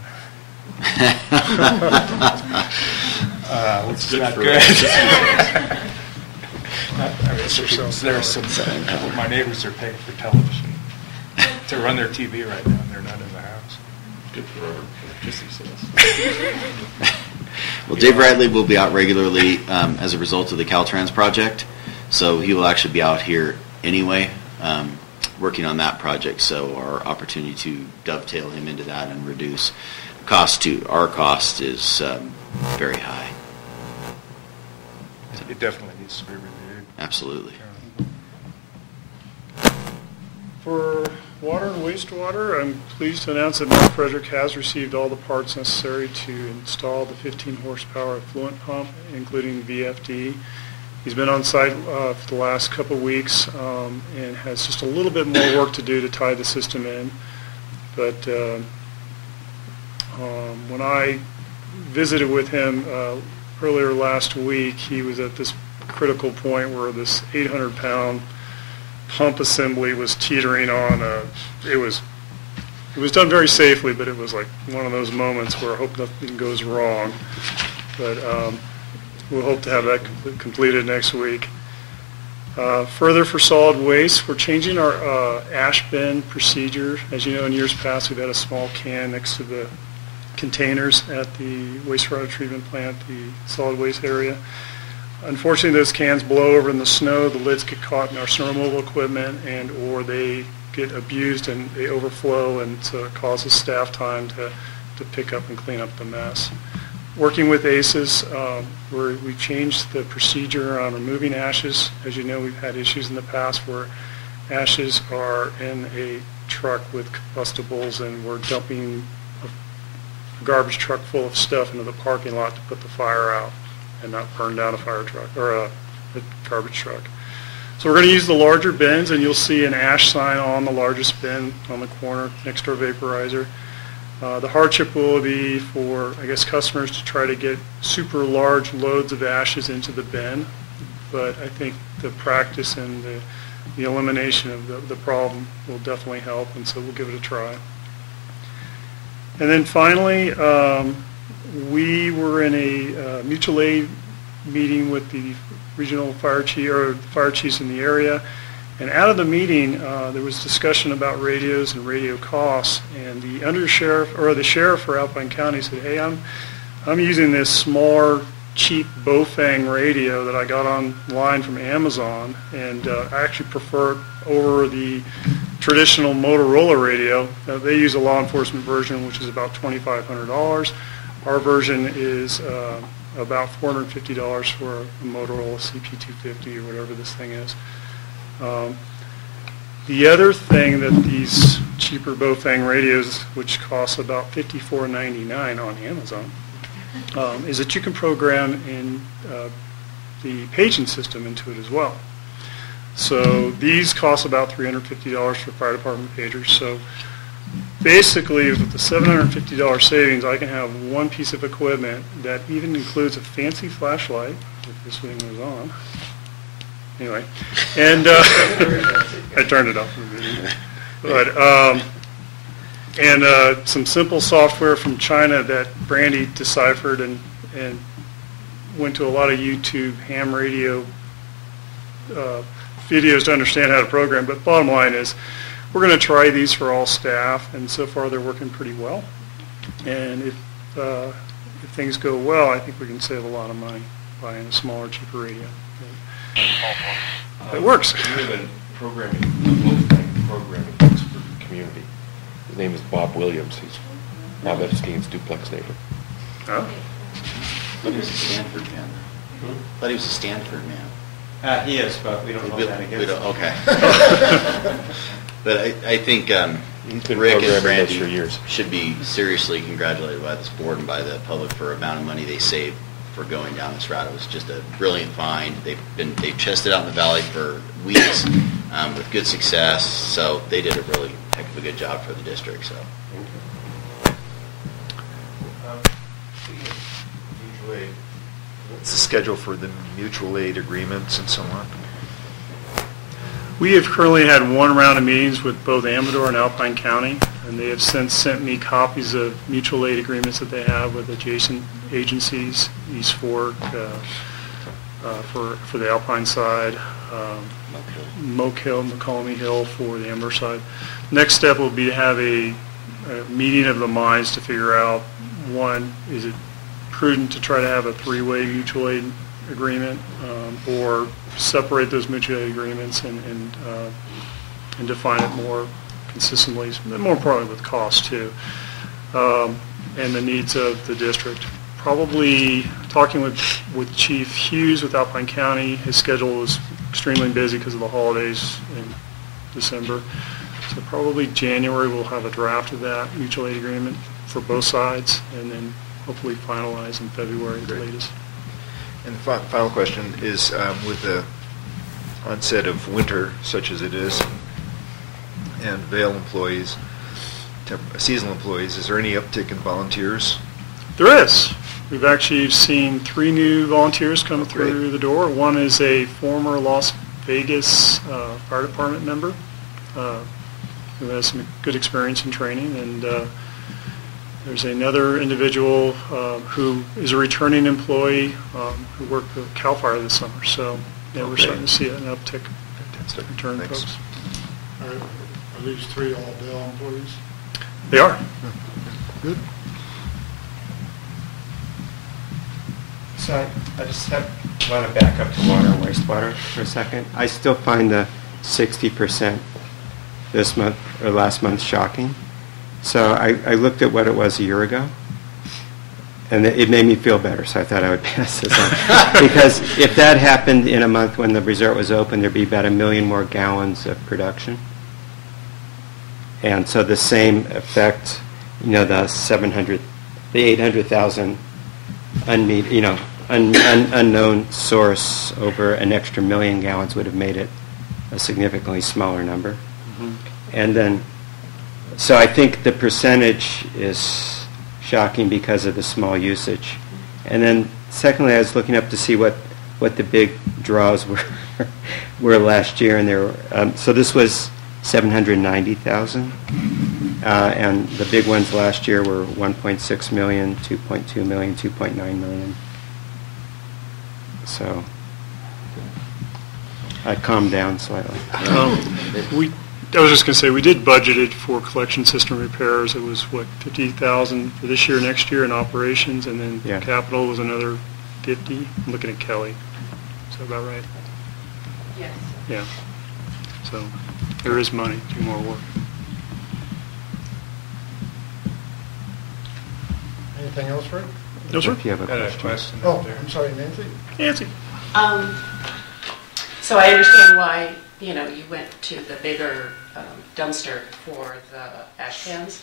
Which is not good. My neighbors are paying for television. to run their TV right now, and they're not in the house. Good for our electricity sales. Well, Dave Bradley will be out regularly as a result of the Caltrans project, so he will actually be out here anyway, working on that project. So our opportunity to dovetail him into that and reduce cost to our cost is very high. It definitely needs to be reviewed. Absolutely. For water and wastewater, I'm pleased to announce that North Frederick has received all the parts necessary to install the 15 horsepower effluent pump, including VFD. He's been on site for the last couple of weeks and has just a little bit more work to do to tie the system in. But when I visited with him earlier last week, he was at this critical point where this 800-pound pump assembly was teetering on. It was done very safely, but it was like one of those moments where I hope nothing goes wrong. But we'll hope to have that completed next week. Further, for solid waste, we're changing our ash bin procedure. As you know, in years past, we've had a small can next to the containers at the wastewater treatment plant, the solid waste area. Unfortunately, those cans blow over in the snow, the lids get caught in our snow removal equipment, and or they get abused and they overflow, and so it causes staff time to pick up and clean up the mess. Working with ACES, we changed the procedure on removing ashes. As you know, we've had issues in the past where ashes are in a truck with combustibles and we're dumping a garbage truck full of stuff into the parking lot to put the fire out and not burn down a fire truck or a garbage truck. So we're going to use the larger bins, and you'll see an ash sign on the largest bin on the corner next to our vaporizer. The hardship will be for, I guess, customers to try to get super large loads of ashes into the bin, but I think the practice and the elimination of the problem will definitely help, and so we'll give it a try. And then finally, we were in a mutual aid meeting with the regional fire chief or fire chiefs in the area, and out of the meeting there was discussion about radios and radio costs, and the undersheriff or the sheriff for Alpine County said, "Hey, I'm using this small, cheap Bofang radio that I got online from Amazon, and I actually prefer it over the traditional Motorola radio. They use a law enforcement version, which is about $2,500. Our version is about $450 for a Motorola CP250 or whatever this thing is. The other thing that these cheaper Bofang radios, which cost about $54.99 on Amazon, is that you can program in the paging system into it as well. So these cost about $350 for fire department pagers. So basically, with the $750 savings, I can have one piece of equipment that even includes a fancy flashlight, if this thing was on. Anyway, and I turned it off. But and some simple software from China that Brandy deciphered and went to a lot of YouTube ham radio videos to understand how to program. But bottom line is, we're going to try these for all staff, and so far they're working pretty well. And if things go well, I think we can save a lot of money buying a smaller, cheaper radio. It works. You have been programming folks for the community. His name is Bob Williams. He's Bob Epstein's duplex neighbor. Oh. I thought he was a Stanford man. I thought he was a Stanford man. He is, but we don't hold that against him. Okay. But I think He's been Rick and programming those for Brandy years. should be seriously congratulated by this board and by the public for the amount of money they saved for going down this route. It was just a brilliant find. They've tested out in the valley for weeks with good success. So they did a really heck of a good job for the district. So. What's the schedule for the mutual aid agreements and so on? We have currently had one round of meetings with both Amador and Alpine County, and they have since sent me copies of mutual aid agreements that they have with adjacent agencies, East Fork, for the Alpine side, Moke Hill, McCallum Hill for the Ember side. Next step will be to have a meeting of the minds to figure out, one, is it prudent to try to have a three-way mutual aid agreement, or separate those mutual aid agreements and define it more consistently, more importantly with cost too, and the needs of the district. Probably talking with Chief Hughes with Alpine County. His schedule is extremely busy because of the holidays in December. So probably January we'll have a draft of that mutual aid agreement for both sides, and then hopefully finalize in February at the latest. And the final question is, with the onset of winter, such as it is, and Vail employees, seasonal employees, is there any uptick in volunteers? There is. We've actually seen 3 new volunteers come through the door. One is a former Las Vegas Fire Department member who has some good experience in training, and there's another individual who is a returning employee who worked with CAL FIRE this summer. So yeah, we're starting to see an uptick in return folks. Are these 3 all Dell employees? They are. Good. So I just want to back up to water and wastewater for a second. I still find the 60% this month or last month shocking. So I looked at what it was a year ago, and it made me feel better, so I thought I would pass this on. Because if that happened in a month when the resort was open, there'd be about 1 million more gallons of production. And so the same effect, the 800,000 unknown source over an extra 1 million gallons would have made it a significantly smaller number. Mm-hmm. And then, so I think the percentage is shocking because of the small usage. And then secondly, I was looking up to see what the big draws were last year, and there were, so this was 790,000. And the big ones last year were 1.6 million, 2.2 million, 2.9 million. So I calmed down slightly. I was just going to say, we did budget it for collection system repairs. It was, 50,000 for this year, next year in operations, and then capital was another 50. I'm looking at Kelly. Is that about right? Yes. Yeah. So there is money to do more work. Anything else, Fred? No, sir. If you have a question. Oh, I'm sorry, Nancy? Nancy. So I understand why, you went to the bigger dumpster for the ash cans.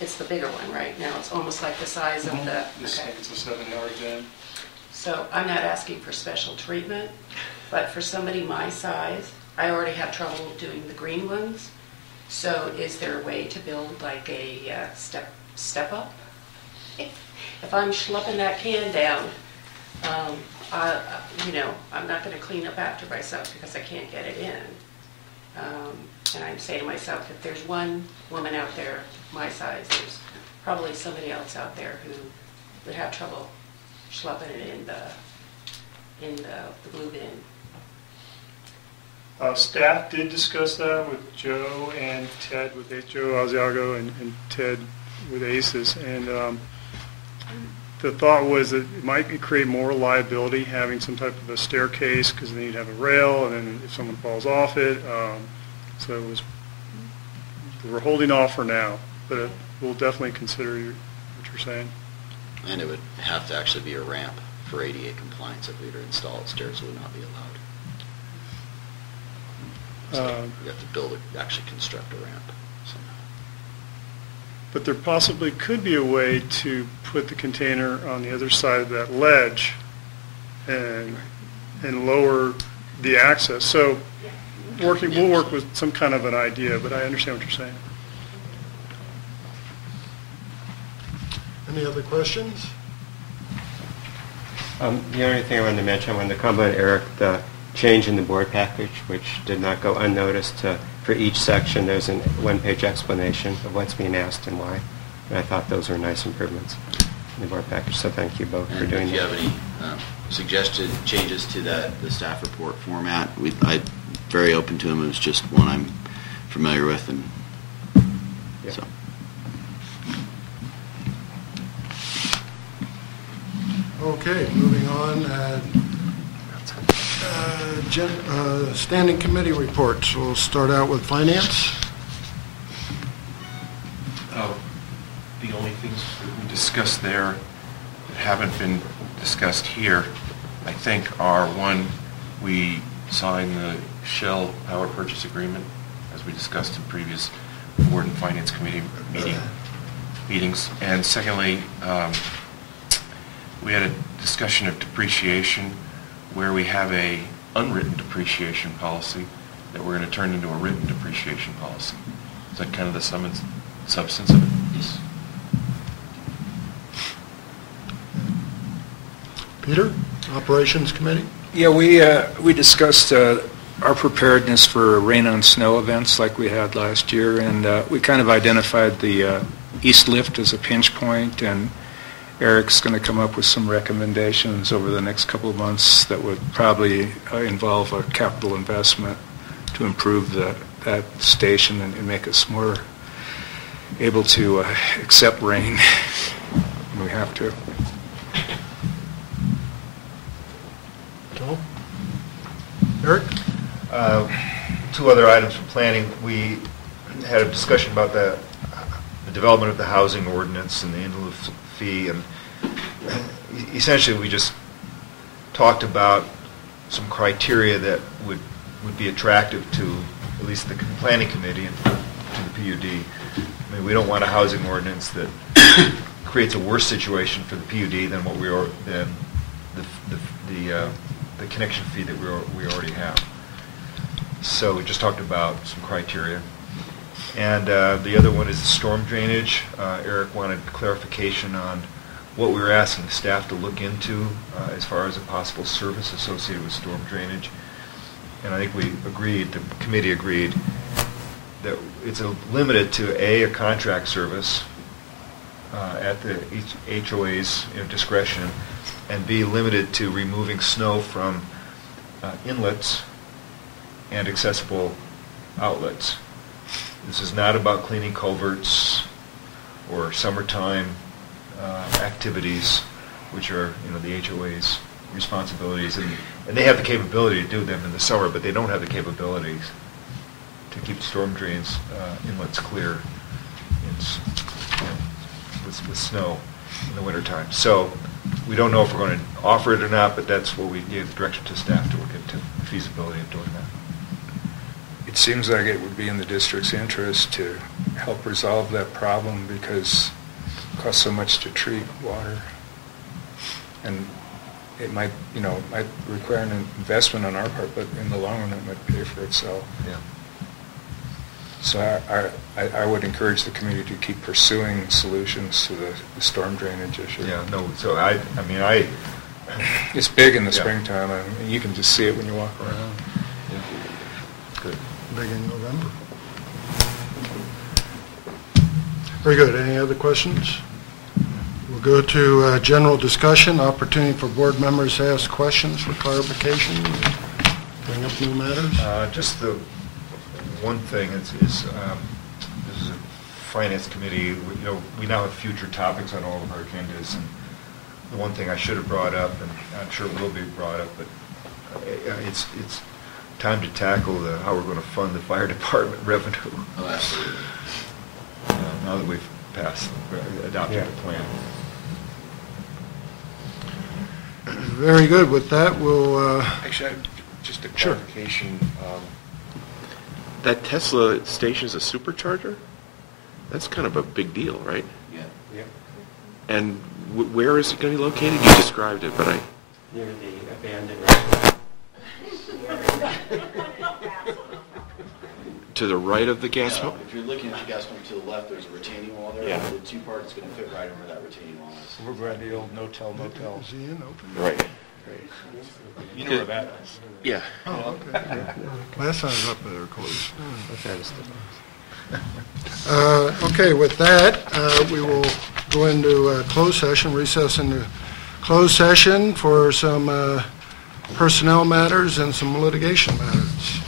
It's the bigger one, right? Now it's almost like the size of the... It's a 7-yard bin. So I'm not asking for special treatment, but for somebody my size, I already have trouble doing the green ones. So is there a way to build like a step up? If I'm schlepping that can down, I'm not going to clean up after myself because I can't get it in. And I'm saying to myself, if there's one woman out there my size, there's probably somebody else out there who would have trouble schlepping it in the blue bin. Staff did discuss that with Joe and Ted, with Joe Asiago and Ted with ACES, and the thought was that it might create more liability having some type of a staircase, because then you'd have a rail, and then if someone falls off it, so we're holding off for now, but we'll definitely consider what you're saying. And it would have to actually be a ramp for ADA compliance. If we were to install it, stairs would not be allowed. So we have to actually construct a ramp somehow. But there possibly could be a way to put the container on the other side of that ledge and lower the access. So we'll work with some kind of an idea, but I understand what you're saying. Any other questions? The only thing I wanted to mention, I wanted to compliment Eric, the change in the board package, which did not go unnoticed. For each section, there's a one-page explanation of what's being asked and why. And I thought those were nice improvements. the board package. So thank you both for And doing if you that. have any suggested changes to the staff report format, I'm very open to them. It was just one I'm familiar with, and Yeah. so. Okay, moving on. Standing committee reports. We'll start out with finance. The only things that we discussed there that haven't been discussed here, I think, are, one, we signed the Shell power purchase agreement, as we discussed in previous board and finance committee meetings. And secondly, we had a discussion of depreciation where we have a unwritten depreciation policy that we're going to turn into a written depreciation policy. Is that kind of the substance of it? Yes. Peter, Operations Committee. Yeah, we discussed our preparedness for rain on snow events like we had last year, and we kind of identified the East Lift as a pinch point, and Eric's going to come up with some recommendations over the next couple of months that would probably involve a capital investment to improve that station and make us more able to accept rain when we have to. Joel? Eric? Two other items from planning. We had a discussion about the development of the housing ordinance and the in lieu fee, and essentially we just talked about some criteria that would be attractive to at least the planning committee and to the PUD. I mean, we don't want a housing ordinance that creates a worse situation for the PUD than what than the connection fee that we already have. So we just talked about some criteria. And the other one is the storm drainage. Eric wanted clarification on what we were asking staff to look into as far as a possible service associated with storm drainage. And I think the committee agreed that it's limited to a contract service at the HOA's discretion, and B, limited to removing snow from inlets and accessible outlets. This is not about cleaning culverts or summertime activities, which are the HOA's responsibilities, and they have the capability to do them in the summer, but they don't have the capabilities to keep storm drains, inlets clear with snow in the wintertime. So we don't know if we're going to offer it or not, but that's what we gave the direction to staff to look into the feasibility of doing that. It seems like it would be in the district's interest to help resolve that problem because it costs so much to treat water. And it might require an investment on our part, but in the long run it might pay for itself. Yeah. So I would encourage the community to keep pursuing solutions to the storm drainage issue. Yeah, no, so I It's big in the Yeah. springtime. I mean, you can just see it when you walk around. good. Big in November. Very good. Any other questions? We'll go to general discussion, opportunity for board members to ask questions for clarification, bring up new matters. Just the one thing is this is a finance committee. We now have future topics on all of our agendas, and the one thing I should have brought up, and I'm sure it will be brought up, but it's time to tackle how we're going to fund the fire department revenue. Oh, absolutely. Now that we've adopted the plan. Very good. With that, we'll... Actually, just a Sure. clarification. That Tesla station is a supercharger? That's kind of a big deal, right? Yeah. And where is it going to be located? You described it, but I... Near the abandoned restaurant. To the right of the gas Yeah, pump? if you're looking at the gas pump to the left, there's a retaining wall there. Yeah. The two-part is going to fit right over that retaining wall. We're going to the old no-tell motel. Is he in open? Right. You know where that is. Yeah. Oh, okay. Last time I was up there, close. Okay, Okay, with that, we will go into closed session, recess into closed session for some personnel matters and some litigation matters.